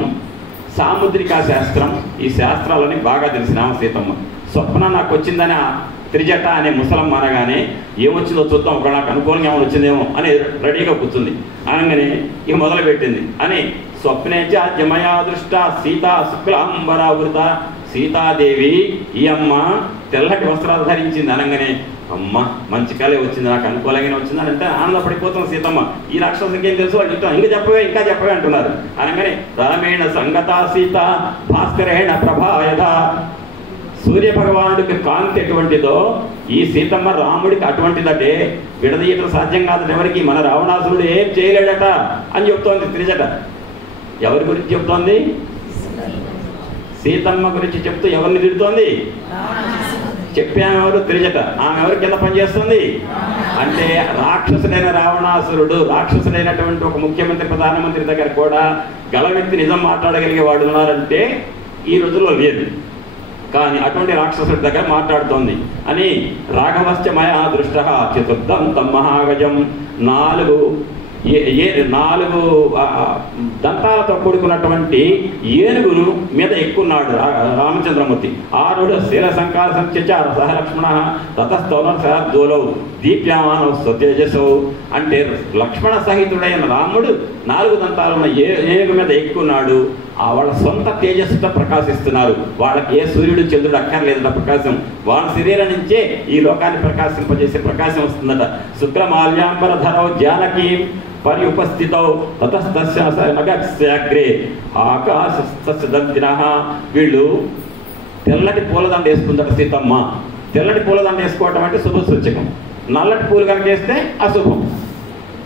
సాముద్రికా శాస్త్రం, ఈ శాస్త్రాలని బాగా తెలిసిన సీతమ్మ. స్వప్న నాకు వచ్చిందని ఆ త్రిజట అనే ముసలమ్మ అనగానే ఏమొచ్చిందో చూద్దాం, ఒక నాకు అనుకూలంగా ఏమైనా వచ్చిందేమో అని రెడీగా కూర్చుంది. అనగానే ఇక మొదలుపెట్టింది అని. స్వప్నేచ జమయా దృష్ట సీతా శుక్లాంబరావృత, సీతాదేవి ఈ అమ్మ తెల్లటి వస్త్రాలు ధరించింది అనగానే అమ్మ మంచి కళే వచ్చింది, నాకు అనుకూలంగానే వచ్చిందని అంటే ఆనందపడిపోతుంది సీతమ్మ. ఈ రాక్షసుకి ఏం తెలుసు వాళ్ళు చెప్తాం, ఇంకా చెప్పవే అంటున్నారు. అనగానే రామేణ సంగతా సీత భాస్కరేణ ప్రభాయత, సూర్య భగవానుడికి కాంతి ఎటువంటిదో ఈ సీతమ్మ రాముడికి అటువంటిదటే. విడదీయటం సాధ్యం కాదని ఎవరికి, మన రావణాసురుడు ఏం చేయలేడట అని చెప్తోంది త్రిజట. ఎవరి గురించి చెప్తోంది? సీతమ్మ గురించి చెప్తూ ఎవరిని తిడుతోంది? చెప్పామె ఎవరు? త్రిజట. ఆమె ఎవరి కింద పనిచేస్తుంది అంటే రాక్షసుడైన రావణాసురుడు, రాక్షసుడైనటువంటి ఒక ముఖ్యమంత్రి ప్రధానమంత్రి దగ్గర కూడా గలవెత్తి నిజం మాట్లాడగలిగే వాడు ఉన్నారంటే ఈ రోజుల్లో లేదు. కానీ అటువంటి రాక్షసుడి దగ్గర మాట్లాడుతోంది అని. రాఘవశ్చ మయా దృష్ట చతుర్దంతం మహాగజం, 4 దంతాలతో కూడుకున్నటువంటి ఏనుగును మీద ఎక్కున్నాడు రామచంద్రమూర్తి. ఆరుడు శీల సంకాల సంచ సహలక్ష్మణ తతస్థౌన సహోలౌ దీప్యమానౌ స్వతేజసౌ. అంటే లక్ష్మణ సహితుడైన రాముడు 4 దంతాలున్న ఏనుగు మీద ఎక్కున్నాడు. వాళ్ళ సొంత తేజస్సుతో ప్రకాశిస్తున్నారు. వాళ్ళకి ఏ సూర్యుడు చంద్రుడు అక్కర్లేదట ప్రకాశం. వాళ్ళ శరీరం నుంచే ఈ లోకాన్ని ప్రకాశింపజేసే ప్రకాశం వస్తుందట. శుక్రమాల్యాంబర ధరౌ జానకీ పరి ఉపస్థితౌ తతస్తస్యాగ్రే ఆకాశస్తస్య దంతినః. వీళ్ళు తెల్లటి పూలదండ వేసుకుందట సీతమ్మ. తెల్లటి పూలదండ వేసుకోవటం అంటే శుభ సూచకం, నల్లటి పూలు కనుక వేస్తే అశుభం.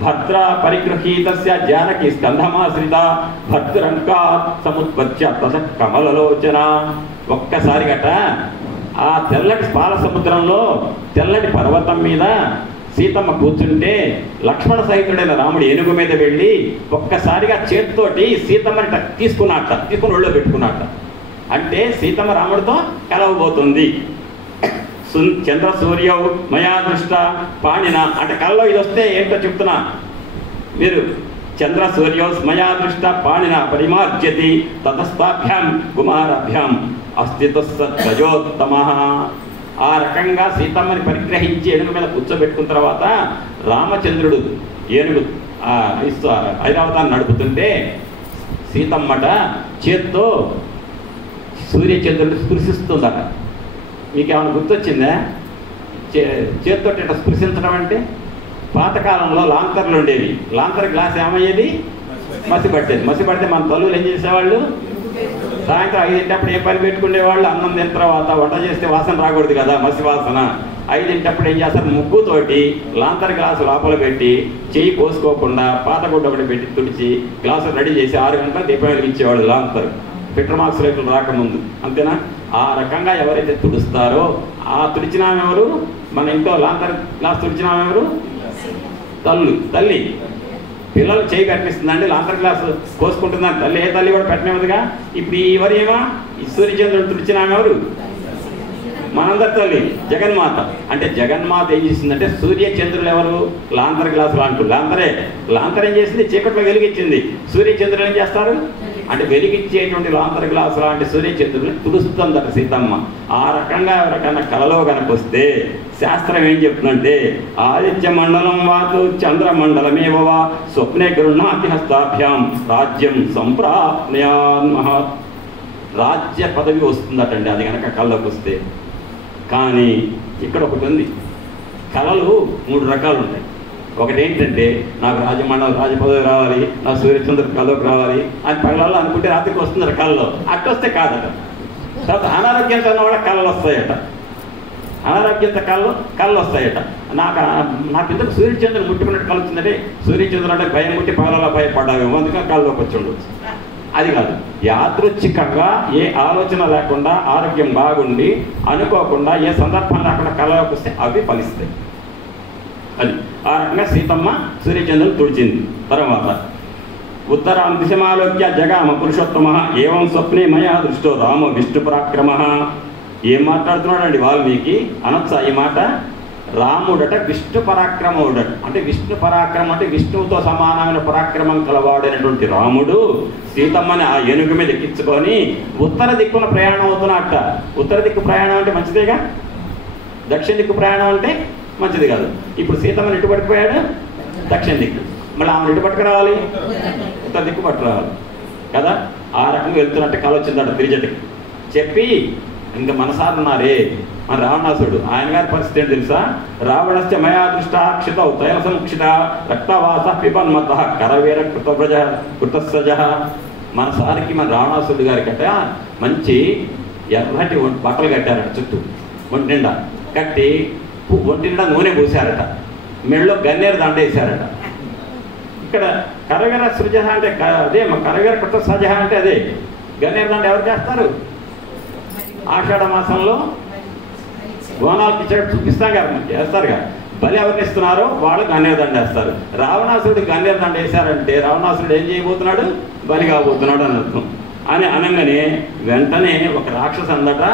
భద్ర పరిగృహీతస్య జానకి స్కంధమాశ్రిత భద్రంకా సముత్పత్య తస కమలలోచన. ఒక్కసారి గట ఆ తెల్లటి పాల సముద్రంలో తెల్లటి పర్వతం మీద సీతమ్మ కూర్చుంటే లక్ష్మణ సహితుడైన రాముడు ఏనుగు మీద వెళ్ళి ఒక్కసారిగా చేతితోటి సీతమ్మని తీసుకుని ఒళ్ళో పెట్టుకున్నట్ట. అంటే సీతమ్మ రాముడితో కలవబోతుంది. చంద్ర సూర్యౌ మయా దృష్ట పాణిన అంటే కళ్ళలో ఇది వస్తే ఏంటో చెప్తున్నా మీరు. చంద్ర సూర్యౌ మయా దృష్ట పాణిన పరిమార్జ్యతి తతస్థాభ్యాం కుమారాభ్యాం అస్థితోత్తమ. ఆ రకంగా సీతమ్మని పరిగ్రహించి ఏనుగు మీద కూర్చోబెట్టుకున్న తర్వాత రామచంద్రుడు ఏనుగు ఐరావతాన్ని నడుపుతుంటే సీతమ్మట చేత్తో సూర్యచంద్రుడు స్పృశిస్తుందట. మీకు ఏమైనా గుర్తొచ్చిందా? చేత్తో ఇట్లా స్పృశించడం అంటే పాతకాలంలో లాంతర్లు ఉండేవి. లాంతర్ గ్లాస్ ఏమయ్యేది? మసి పట్టేది. మసి పడితే మన తల్లులు ఏం చేసేవాళ్ళు? సాయంత్రం 5 ఏ పని పెట్టుకునేవాళ్ళు? అన్నం తిన్న తర్వాత వంట చేస్తే వాసన రాకూడదు కదా, మసి వాసన. 5 ఏం చేస్తారు? ముగ్గుతోటి లాంతర్ గ్లాసు లోపల పెట్టి చెయ్యి కోసుకోకుండా పాత గుడ్డ ఒకటి పెట్టి తుడిచి గ్లాసు రెడీ చేసి 6 గంటల దీపం వెలిగించేవాళ్ళు లాంతర్, పెట్రోమాక్స్ రేట్లు రాకముందు. అంతేనా? ఆ రకంగా ఎవరైతే తుడుస్తారో ఆ తుడిచినామెవరు? మన ఇంట్లో లాంతర్ గ్లాస్ తుడిచినామెవరు? తల్లి. పిల్లలు చేయి కట్టిస్తుందండి, లాంతర్ గ్లాస్ కోసుకుంటుందని తల్లి. ఏ తల్లి కూడా పెట్టినదిగా. ఇప్పుడు ఎవరేమో ఈ సూర్యచంద్రుడు తుడిచినామెవరు? మనందరి తల్లి జగన్మాత. అంటే జగన్మాత ఏం చేసిందంటే సూర్యచంద్రులు ఎవరు? లాంతర్ గ్లాసు లాంటి లాంతర్ ఏం చేసింది? చీకట్లో వెలిగించింది. సూర్యచంద్రులు ఏం చేస్తారు అంటే వెలిగించేటువంటి లాంతర్ గ్లాసు లాంటి సూర్యచంద్రుని తుడుస్తుందట సీతమ్మ. ఆ రకంగా ఎవరికైనా కలలో కనుకొస్తే శాస్త్రం ఏం చెప్తుందంటే ఆదిత్య మండలం వాతు చంద్రమండలమేవా స్వప్నే గృహ్ణాతి హస్తాభ్యాం రాజ్యం సంప్రాప్నయాన్మహ. రాజ్య పదవి వస్తుందటండి అది కనుక కళ్ళకు వస్తే. కానీ ఇక్కడ ఒకటి ఉంది, కళలు 3 రకాలు ఉంటాయి. ఒకటి ఏంటంటే నాకు రాజపదవి రావాలి, నాకు సూర్యచంద్ర కళ్ళకు రావాలి అని పగలలో అనుకుంటే రాత్రికి వస్తుంది కళ్ళలో. అట్టొస్తే కాదట. తర్వాత అనారోగ్యంతో ఉన్న వాళ్ళ కళలు వస్తాయట. అనారోగ్యంతో కళ్ళు వస్తాయట. నాకు ఇంతకు సూర్యచంద్రుని ముట్టుకున్నట్టు కళ్ళు వచ్చిందంటే సూర్యచంద్రుడు అంటే భయం ముట్టి పగలలో భయపడ్డావేమో అందుకని కళ్ళలోకి వచ్చి ఉండొచ్చు. అది కాదు, యాదృచ్ఛికంగా ఏ ఆలోచన లేకుండా ఆరోగ్యం బాగుండి అనుకోకుండా ఏ సందర్భం లేకుండా కళ్ళలోకి వస్తే అవి ఫలిస్తాయి. అది ఆ రకంగా సీతమ్మ సూర్యచంద్రుని తుడిచింది. తర్వాత ఉత్తరాం దిశమాలోక్య జగామ పురుషోత్తమ ఏవం స్వప్నే మయా దృష్టో రామ విష్ణు పరాక్రమ. ఏం మాట్లాడుతున్నాడండి వాల్మీకి? అనొచ్చా ఈ మాట? రాముడట విష్ణు పరాక్రముడట. అంటే విష్ణు పరాక్రమం అంటే విష్ణువుతో సమానమైన పరాక్రమం కలవాడైనటువంటి రాముడు సీతమ్మని ఆ ఏనుగు మీద ఎక్కించుకొని ఉత్తర దిక్కున ప్రయాణం అవుతున్నట్ట. ఉత్తర దిక్కు ప్రయాణం అంటే మంచిదేగా, దక్షిణ దిక్కు ప్రయాణం అంటే మంచిది కాదు. ఇప్పుడు సీతమ్మని ఎటు పట్టుకుపోయాడు? దక్షిణ దిక్కు. మళ్ళీ ఆమెను ఎటు పట్టుకురావాలి? ఉత్తర దిక్కు పట్టుకురావాలి కదా. ఆ రకంగా వెళ్తున్నట్టు కళ వచ్చిందట త్రిజటికి. చెప్పి ఇంకా మనసారున్నారే మన రావణాసుడు. ఆయన గారి పరిస్థితి ఏంటి తెలుసా? రావణస్య మయా దృష్ట క్షిత తైల సముక్షిత రక్తవాస పిబన్మత కరవీర కృతసజ. మన సారికి మన రావణాసుడు గారి కట్ట మంచి ఎర్రటి బట్టలు కట్టారట, చుట్టూ ఒంటి నిండా కట్టి ఒంటి నిండా నూనె పూసారట, మెళ్ళలో గన్నేరు దండ వేశారట. ఇక్కడ కరవీర సృజ అంటే అదే, కరవీర కృతసజ అంటే అదే. గన్నేరు దండ ఎవరు చేస్తారు? ఆషాఢ మాసంలో బోనాలు చూపిస్తాం కదా, చేస్తారుగా. బలి ఎవరిని ఇస్తున్నారో వాళ్ళు గన్నేరు దండ వేస్తారు. రావణాసురుడు గన్నేరు దండ వేశారంటే రావణాసురుడు ఏం చేయబోతున్నాడు? బలి కాబోతున్నాడు అని అర్థం. అని అనగానే వెంటనే ఒక రాక్షసు అందట,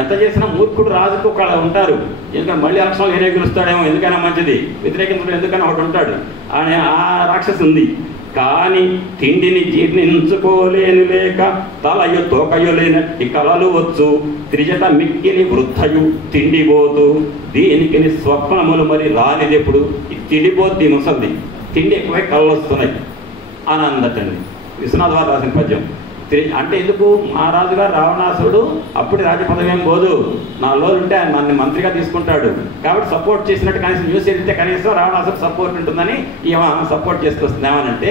ఎంత చేసినా మూర్ఖుడు రాజుకు ఒక ఉంటారు. ఎందుకంటే మళ్ళీ ఎలక్షన్లో వేరే గెలుస్తాడేమో, ఎందుకైనా మంచిది, వ్యతిరేకించడం ఎందుకైనా ఒకటి ఉంటాడు అని ఆ రాక్షసు ఉంది. కానీ తిండిని జీర్ణించుకోలేని లేక తలయు తోకయు లేనట్టి కలలు వచ్చు త్రిజట మిక్కిలి వృద్ధయు తిండిపోతు దీనికి స్వప్నములు మరి రానిదెప్పుడు. తిండిపోద్ది ముసల్ది, తిండి ఎక్కువై కళ్ళు వస్తున్నాయి అని అందటండి. విశ్వనాథ్ వారు రాసిన పద్యం. అంటే ఎందుకు? మహారాజు గారు రావణాసురుడు అప్పుడు రాజపదవి ఏం పోదు, 4 రోజులు ఉంటే ఆయన నన్ను మంత్రిగా తీసుకుంటాడు కాబట్టి సపోర్ట్ చేసినట్టు కనీసం న్యూస్ వెళ్తే కనీసం రావణాసురుడు సపోర్ట్ ఉంటుందని ఈమె సపోర్ట్ చేసుకొస్తుంది. ఏమనంటే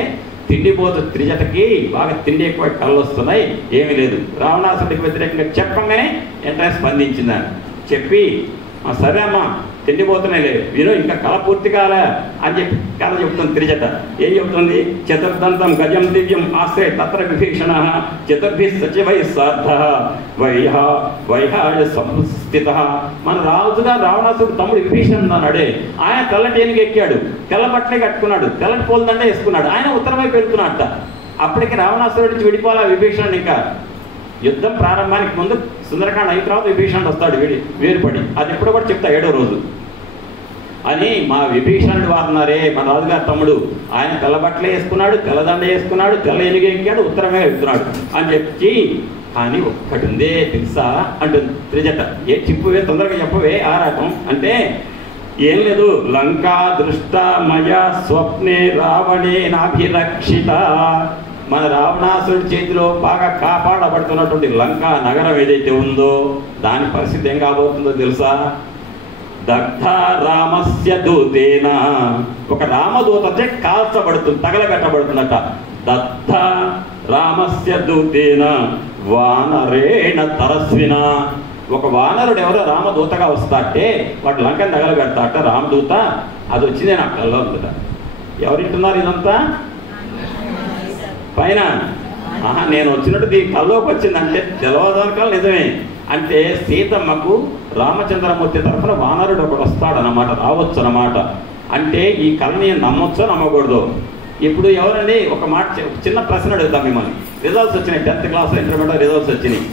తిండిపోతు త్రిజటకి బాగా తిండి ఎక్కువ కళ్ళు వస్తున్నాయి, ఏమీ లేదు. రావణాసురుడికి వ్యతిరేకంగా చెప్పంగానే వెంటనే స్పందించిందని చెప్పి సరే అమ్మా తిండిపోతున్నాయిలే విను, ఇంకా కళ పూర్తి కాలే అని చెప్పి కళ చెప్తుంది త్రిజట. ఏం చెప్తుంది? చతుర్దంతం గజం దివ్యం ఆశ్రయ తత్ర విభీషణ చతుర్భి సచివై సార్థ వైహాయ సంస్థిత. మన రాజుగా రావణాసుడు తమ్ముడు విభీషణుడు అన్నాడే, ఆయన తెల్లటి ఏనుగు ఎక్కాడు, తెల్ల బట్టలే కట్టుకున్నాడు, తెల్లటి పూలదండే వేసుకున్నాడు, ఆయన ఉత్తరం వైపు వెళ్తున్నాడట. అప్పటికి రావణాసురుడి నుంచి విడిపోవాలా విభీషణుడు. ఇంకా యుద్ధం ప్రారంభానికి ముందు సుందరకాండ అయిన తర్వాత విభీషణుడు వస్తాడు వేరుపడి. అది ఎప్పుడో కూడా చెప్తా 7వ రోజు అని. మా విభీషణుడు వారున్నారే మన రాజుగారి తమ్ముడు, ఆయన తెల్ల బట్టలే వేసుకున్నాడు, తెల్లదండ వేసుకున్నాడు, తెల్ల ఎనుగు ఎక్కాడు, ఉత్తరమే వెళ్తున్నాడు అని చెప్పి. కానీ ఒక్కటి ఉందే తెలుసా అంటుంది త్రిజట. ఏ చిప్పువే తొందరగా చెప్పవే ఆ రకం అంటే ఏం లేదు. లంకా దృష్ట మయ స్వప్నే రావణే నాభిరక్షిత. మన రావణాసుడి చేతిలో బాగా కాపాడబడుతున్నటువంటి లంకా నగరం ఏదైతే ఉందో దాని పరిస్థితి ఏం కాబోతుందో తెలుసా? దగ్ధ రామస్య దూతేన. ఒక రామదూతతే కాల్చబడుతుంది, తగలబెట్టబడుతుందట. దగ్ధ రామస్య దూతేన వానరేణ తరస్విన. ఒక వానరుడు ఎవరో రామదూతగా వస్తాటే వాడు లంకని తగలబెడతాట రామదూత. అది వచ్చిందే నా కల్లో ఉందట. ఎవరింటున్నారు ఇదంతా? పైన నేను వచ్చినట్టు దీని కల్లోకి వచ్చిందంటే తెలవదనకాల నిజమే. అంటే సీతమ్మకు రామచంద్రమూర్తి తరఫున వానరుడు ఒకడు వస్తాడనమాట, రావచ్చు అన్నమాట. అంటే ఈ కళని నమ్మొచ్చో నమ్మకూడదు. ఇప్పుడు ఎవరండి ఒక మాట చిన్న ప్రశ్న అడుగుతాం మిమ్మల్ని. రిజల్ట్స్ వచ్చినాయి, 10th క్లాస్ ఇంటర్మీడియట్ రిజల్ట్స్ వచ్చినాయి,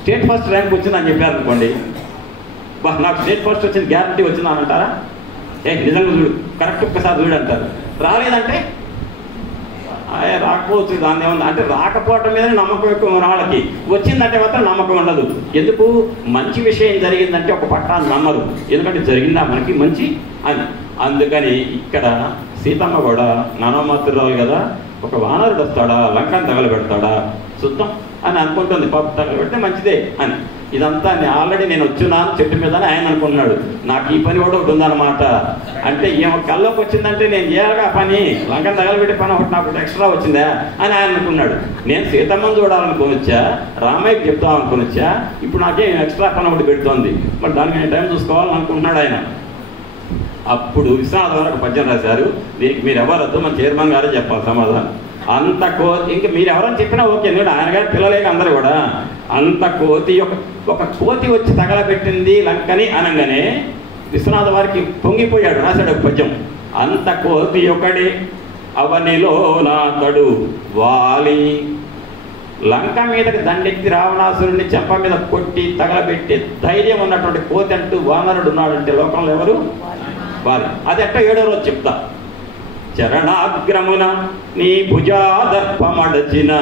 స్టేట్ ఫస్ట్ ర్యాంక్ వచ్చిందని చెప్పారు అనుకోండి. నాకు స్టేట్ ఫస్ట్ వచ్చింది గ్యారంటీ వచ్చిందా అని అంటారా? నిజంగా చూడు, కరెక్ట్ ఒక్కసారి చూడు అంటారు. రాలేదంటే రాకపోవచ్చు, దాన్ని ఏమన్నా అంటే రాకపోవటం మీద నమ్మకం ఎక్కువ మన వాళ్ళకి. వచ్చిందంటే మాత్రం నమ్మకం ఉండదు. ఎందుకు? మంచి విషయం జరిగిందంటే ఒక పట్టాన్ని నమ్మరు, ఎందుకంటే జరిగిందా మనకి మంచి అని. అందుకని ఇక్కడ సీతమ్మ కూడా నానోమాతురాలు కదా, ఒక వానరుడు వస్తాడా లంకను తగలబెడతాడా చూద్దాం అని అనుకుంటుంది. పాప తగలబెడితే మంచిదే అని. ఇదంతా ఆల్రెడీ నేను వచ్చున్నాను చెట్టు మీద అని ఆయన అనుకుంటున్నాడు. నాకు ఈ పని కూడా ఒకటి ఉందన్నమాట. అంటే ఏమో కల్లోకి వచ్చిందంటే నేను చేయాలిగా పని, లంకను తగలబెట్టే పని ఒకటి నాకు ఎక్స్ట్రా వచ్చిందా అని ఆయన అనుకున్నాడు. నేను సీతమ్మను చూడాలనుకుని వచ్చా, రామయ్యకి చెప్తాం అనుకుని వచ్చా, ఇప్పుడు నాకేం ఎక్స్ట్రా పని ఒకటి పెడుతోంది, మరి దానికి నేను టైం చూసుకోవాలని అనుకుంటున్నాడు ఆయన. అప్పుడు విశ్వనాథ్ గారు ఒక పద్యం రాశారు. దీనికి మీరు ఎవరద్దు, మన చైర్మన్ గారే చెప్పాలి సమాధానం. అంత కోతి ఇంకా మీరు ఎవరని చెప్పినా ఓకే, ఎందుకంటే ఆయన గారు పిల్లలేక అందరూ కూడా. అంత కోతి ఒక కోతి వచ్చి తగలబెట్టింది లంకని అనగానే విశ్వనాథ వారికి పొంగిపోయాడు, రాశాడు ఒక పద్యం. అంత కోతి ఒకడే అవనిలో నాతడు వాలి. లంక మీదకి దండెత్తి రావణాసురుడిని చెంప మీద కొట్టి తగలబెట్టి ధైర్యం ఉన్నటువంటి కోతి అంటూ వానరుడు ఉన్నాడంటే లోకంలో ఎవరు? వాలి. అది ఎట్ట 7వ రోజు చెప్తా. చరణాగ్రమున నీ భుజాదర్పమడచిన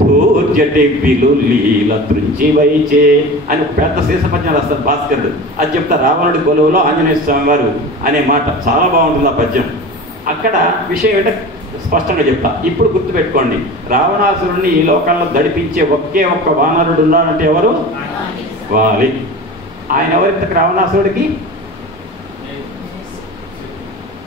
ధూర్జటి విలులీల త్రుంచి వైచే అని ఒక పెద్ద శీర్షపద్యం రాస్తారు భాస్కరుడు. అది చెప్తా. రావణుడి కొలువులో ఆంజనేయ స్వామి వారు అనే మాట చాలా బాగుంటుంది ఆ పద్యం. అక్కడ విషయం ఏంటంటే స్పష్టంగా చెప్తా. ఇప్పుడు గుర్తుపెట్టుకోండి, రావణాసురుడిని ఈ లోకంలో దడిపించే ఒకే ఒక్క వానరుడు ఉన్నాడంటే ఎవరు? వాలి. ఆయన ఎవరింతకు రావణాసురుడికి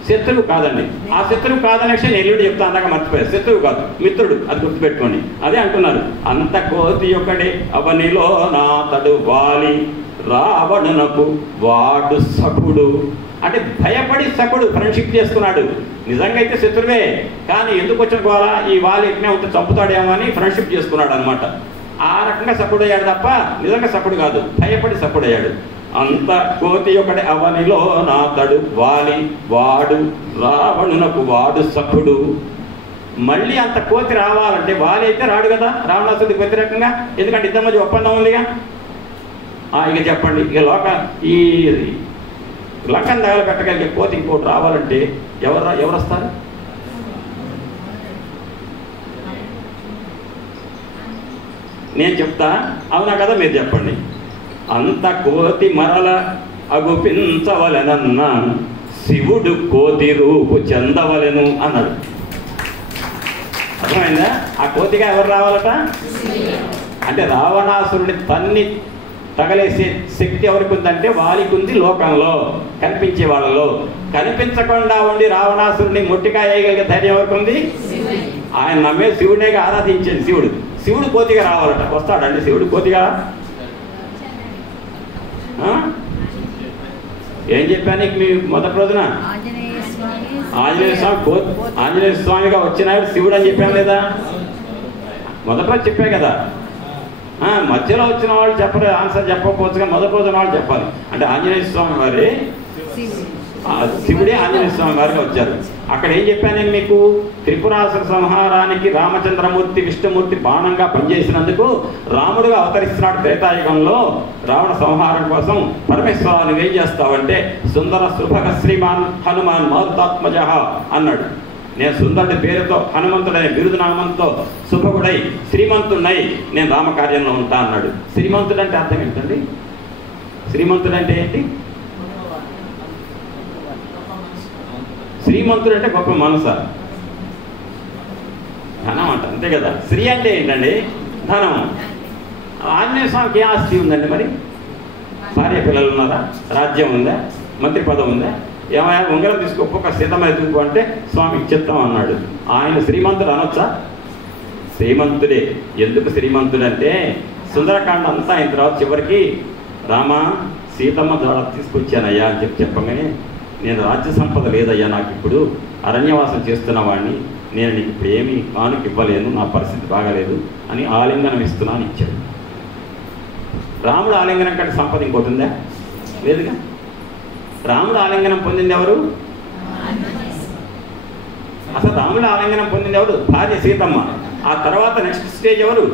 శత్రువు కాదండి. ఆ శత్రువు కాదనే విషయం ఎల్లుడి చెప్తా అన్నాక మర్చిపోయారు. శత్రువు కాదు, మిత్రుడు, అది గుర్తుపెట్టుకోండి. అదే అంటున్నారు. అంత కోతి ఒకడే అవనిలో నాతడు వాలి రావణునకు వాడు సకుడు. అంటే భయపడి సకుడు ఫ్రెండ్షిప్ చేసుకున్నాడు. నిజంగా అయితే శత్రువే, కానీ ఎందుకు వచ్చిన గోళ ఈ వాలి ఎట్నే ఉంటే చంపుతాడేమో అని ఫ్రెండ్షిప్ చేసుకున్నాడు అనమాట. ఆ రకంగా సకుడయ్యాడు తప్ప నిజంగా సకుడు కాదు, భయపడి సకుడయ్యాడు. అంత కోతి ఒకటి అవనిలో నాతడు వాలి వాడు రావణునకు వాడు సకుడు. మళ్ళీ అంత కోతి రావాలంటే వాలి అయితే రాడు కదా రావణాసుడికి వ్యతిరేకంగా, ఎందుకంటే ఇద్దరి మధ్య ఒప్పందం ఉందిగా. ఇక చెప్పండి, ఇక ఈ లంకను తగలబెట్టగలిగే కోతి ఇంకోటి రావాలంటే ఎవరు వస్తారు? నేను చెప్తా, అవునా కదా మీరు చెప్పండి. అంత కోతి మరల అగుపించవలెనన్న శివుడు కోతి రూపు చెందవలెను అన్నాడు. అర్థమైందా? ఆ కోతిగా ఎవరు రావాలట? అంటే రావణాసురుడి తన్ని తగలేసే శక్తి ఎవరికి ఉందంటే వాలికి ఉంది. లోకంలో కనిపించే వాళ్ళలో కనిపించకుండా ఉండి రావణాసురుడిని మొట్టికాయ వేయగలిగే ధైర్యం ఎవరికి ఉంది? ఆయన నమ్మే శివుడినేగా ఆరాధించేది శివుడు కోతిగా రావాలట. వస్తాడండి శివుడు కోతిగా? ఏం చెప్పాను నీకు మీ మొదటి రోజున? ఆంజనేయ స్వామిగా వచ్చినాడు శివుడు అని చెప్పాను లేదా? మొదటి రోజు చెప్పా కదా. మధ్యలో వచ్చిన వాళ్ళు చెప్పరు, ఆన్సర్ చెప్పకపోవచ్చు, కానీ మొదటి రోజున వాళ్ళు చెప్పాలి. అంటే ఆంజనేయ స్వామి వారి శివుడే ఆంజనేయ స్వామి వారిగా వచ్చారు. అక్కడ ఏం చెప్పాను నేను మీకు? త్రిపురాసుర సంహారానికి రామచంద్రమూర్తి విష్ణుమూర్తి బాణంగా పనిచేసినందుకు రాముడుగా అవతరిస్తున్నాడు త్రేతాయుగంలో. రావణ సంహారం కోసం పరమేశ్వర నువ్వేం చేస్తావంటే సుందర సుభగ శ్రీమాన్ హనుమాన్ మారుతాత్మజ అన్నాడు. నేను సుందరుడి పేరుతో హనుమంతుడనే బిరుదునామంతో శుభగుడై శ్రీమంతుడై నేను రామకార్యంలో ఉంటా అన్నాడు. శ్రీమంతుడంటే అర్థం ఏంటండి? శ్రీమంతుడంటే ఏంటి? శ్రీమంతుడు అంటే గొప్ప మనసు, ధనం అంట, అంతే కదా. శ్రీ అంటే ఏంటండి? ధనం. ఆంజనేయ స్వామికి ఏ ఆస్తి ఉందండి? మరి భార్య పిల్లలు ఉన్నారా? రాజ్యం ఉందా? మంత్రి పదవి ఉందా? ఏమైనా ఉంగరం తీసుకో ఒక్కొక్క సీతమ్మ ఎదుగు అంటే స్వామికి చెప్తాం అన్నాడు. ఆయన శ్రీమంతుడు అనొచ్చా? శ్రీమంతుడే. ఎందుకు శ్రీమంతుడు అంటే సుందరకాండ అంతా అయిన తర్వాత చివరికి రామ సీతమ్మ ద్వారా తీసుకొచ్చానయ్యా అని చెప్పగానే నేను రాజ్య సంపద లేదయ్యా, నాకు ఇప్పుడు అరణ్యవాసం చేస్తున్న వాడిని, నేను నీకు ఇప్పుడు ఏమీ కానుక ఇవ్వలేను, నా పరిస్థితి బాగాలేదు అని ఆలింగనం ఇస్తున్నాను ఇచ్చాడు. రాముడు ఆలింగనం కంటే సంపద ఇంకోటి ఉందా? లేదుగా. రాముడు ఆలింగనం పొందింది ఎవరు? అసలు రాముడు ఆలింగనం పొందింది ఎవరు? భార్య సీతమ్మ. ఆ తర్వాత నెక్స్ట్ స్టేజ్ ఎవరు?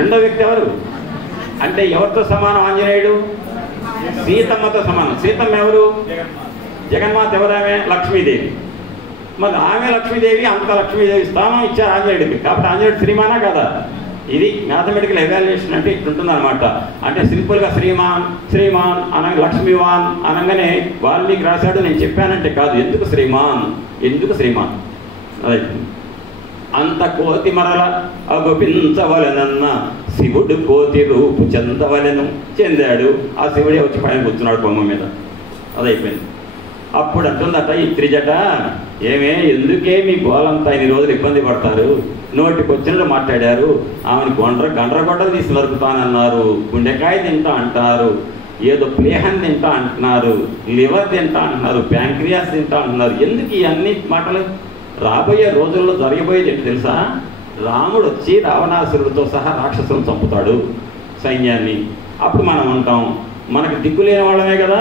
రెండో వ్యక్తి ఎవరు? అంటే ఎవరితో సమానం ఆంజనేయుడు? సీతమ్మతో సమానం. సీతమ్మ ఎవరు? జగన్మాత. ఎవరామె? లక్ష్మీదేవి. మరి ఆమె లక్ష్మీదేవి, అంత లక్ష్మీదేవి స్థానం ఇచ్చారు ఆంజనేయుడికి. కాబట్టి ఆంజనేయుడు శ్రీమానా కదా? ఇది మ్యాథమెటికల్ ఎవాల్యుయేషన్ అంటే ఇట్లుంటుంది అనమాట. అంటే సింపుల్గా శ్రీమాన్ శ్రీమాన్ లక్ష్మీవాన్ అనగానే వాల్మీకి రాశాడు నేను చెప్పానంటే కాదు. ఎందుకు శ్రీమాన్? ఎందుకు శ్రీమాన్? అదే అంత కోతి మరల అగొపించవలెనన్న శివుడు కోతి రూపు చెందవలెను, చెందాడు. ఆ శివుడే వచ్చి పైన కూర్చున్నాడు బొమ్మ మీద. అదైపోయింది. అప్పుడు అంటుందట ఈ త్రిజట, ఏమే ఎందుకే మీ గోలంతా ఇన్ని రోజులు ఇబ్బంది పడతారు, నోటికి వచ్చినట్టు మాట్లాడారు, ఆమెను గండ్రగొడ్డలు తీసి నరుకుతానన్నారు, గుండెకాయ తింటా అంటారు, ఏదో ప్లేహన్ తింటా అంటున్నారు, లివర్ తింటా అంటున్నారు, ప్యాంక్రియాస్ తింటా అంటున్నారు. ఎందుకు ఈ అన్ని మాటలు? రాబోయే రోజుల్లో జరగబోయేది ఏంటి తెలుసా? రాముడు వచ్చి రావణాసురుడితో సహా రాక్షసులను చంపుతాడు సైన్యాన్ని. అప్పుడు మనం అంటాం మనకు దిక్కు లేని వాళ్ళమే కదా.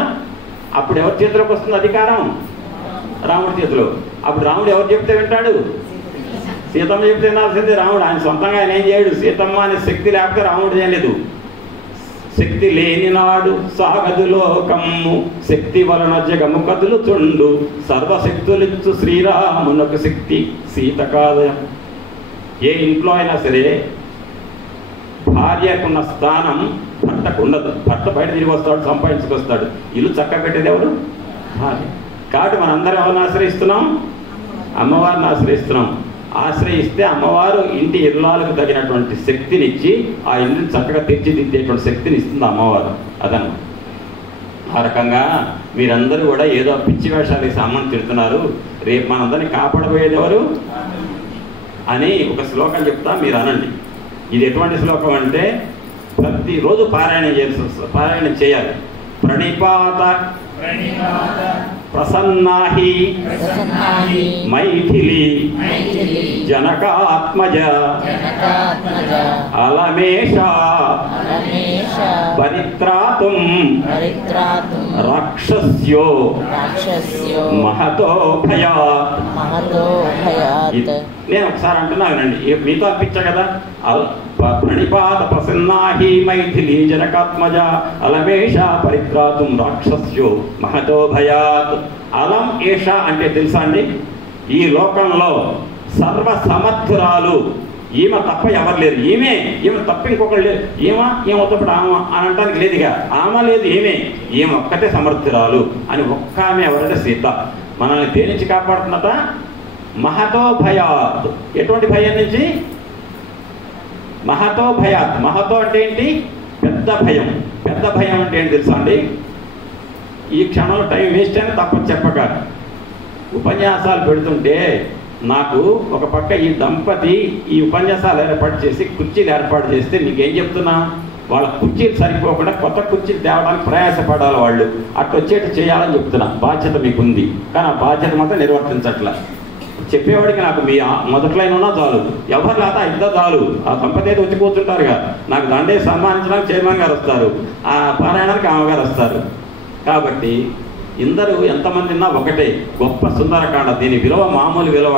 అప్పుడు ఎవరి చేతిలోకి వస్తుంది అధికారం? రాముడి చేతిలో. అప్పుడు రాముడు ఎవరు చెప్తే వింటాడు? సీతమ్మ చెప్తే వినాల్సిందే. రాముడు ఆయన సొంతంగా ఆయన ఏం చేయడు. సీతమ్మ అనే శక్తి లేకపోతే రాముడు చేయలేదు. శక్తి లేని నాడు సాగదు లోకమ్ము, శక్తి వలన జగము కదులుచుండు, సర్వశక్తులిచ్చు శ్రీరామునకు శక్తి సీత కాదయం. ఏ ఇంట్లో అయినా సరే భార్యకున్న స్థానం భర్తకు ఉండదు. భర్త బయట తిరిగి వస్తాడు, సంపాదించుకొస్తాడు. ఇల్లు చక్క పెట్టేది ఎవరు? భార్య. కాబట్టి మనందరం ఎవరిని ఆశ్రయిస్తున్నాం? అమ్మవారిని ఆశ్రయిస్తున్నాం. ఆశ్రయిస్తే అమ్మవారు ఇంటి ఇల్లాలకు తగినటువంటి శక్తినిచ్చి ఆ ఇంటిని చక్కగా తీర్చిదిద్దేటువంటి శక్తిని ఇస్తుంది అమ్మవారు. అదన్నమాట. ఆ రకంగా మీరందరూ కూడా ఏదో పిచ్చి వేషాలు వేసి అమ్మని తిడుతున్నారు, రేపు మనందరినీ కాపాడబోయేది ఎవరు అని ఒక శ్లోకం చెప్తా, మీరు అనండి. ఇది ఎటువంటి శ్లోకం అంటే ప్రతిరోజు పారాయణ చేయాలి. ప్రణిపాత ప్రసన్నాహి మైథిలి జనకాత్మజ అలమేష పరిత్రాతుం రాక్షస్యో మహతో భయాత్. నేను ఒకసారి అంటున్నా వినండి, మీతో అనిపించా కదా. ప్రణిపాత ప్రసన్నాహి మైథిలి జనకాత్మజ అలమేష పరిత్రాతుం రాక్షస్యో మహతో భయాత్. అలం ఏష అంటే తెలుసా అండి? ఈ లోకంలో సర్వసమర్థురాలు ఈమె తప్ప ఎవరు లేరు. ఈమె తప్ప ఇంకొకరు లేరు. ఏమవుతో ఆమె అని అంటానికి లేదుగా. ఆమె లేదు, ఈమె ఒక్కటే సమర్థురాలు అని ఒక్క ఆమె ఎవరంటే సీత. మనల్ని దేని నుంచి కాపాడుతున్నట? మహతో భయాత్. ఎటువంటి భయం నుంచి? మహతో భయాత్. మహతో అంటే ఏంటి? పెద్ద భయం. పెద్ద భయం అంటే ఏంటి తెలుసా అండి? ఈ క్షణంలో టైం వేస్ట్ అని తప్ప చెప్పక ఉపన్యాసాలు పెడుతుంటే నాకు ఒక పక్క ఈ దంపతి ఈ ఉపన్యాసాలు ఏర్పాటు చేసి కుర్చీలు ఏర్పాటు చేస్తే నీకేం చెప్తున్నా? వాళ్ళ కుర్చీలు సరిపోకుండా కొత్త కుర్చీలు తేవడానికి ప్రయాసపడాలి వాళ్ళు. అట్లా వచ్చేట్టు చేయాలని చెప్తున్నా. బాధ్యత మీకుంది, కానీ ఆ బాధ్యత మాత్రం నిర్వర్తించట్ల. చెప్పేవాడికి నాకు మీ మొదట్లైన ఉన్నా చాలు, ఎవరు లేదా ఇద్దరు చాలు. ఆ సంపద అయితే వచ్చి కూర్చుంటారుగా, నాకు దండే సన్మానించడానికి చైర్మన్ గారు వస్తారు, ఆ పారాయణానికి ఆమెగారు వస్తారు. కాబట్టి ఇందరూ ఎంతమంది ఉన్నా ఒకటే గొప్ప సుందరకాండ. దీని విలువ మామూలు విలువ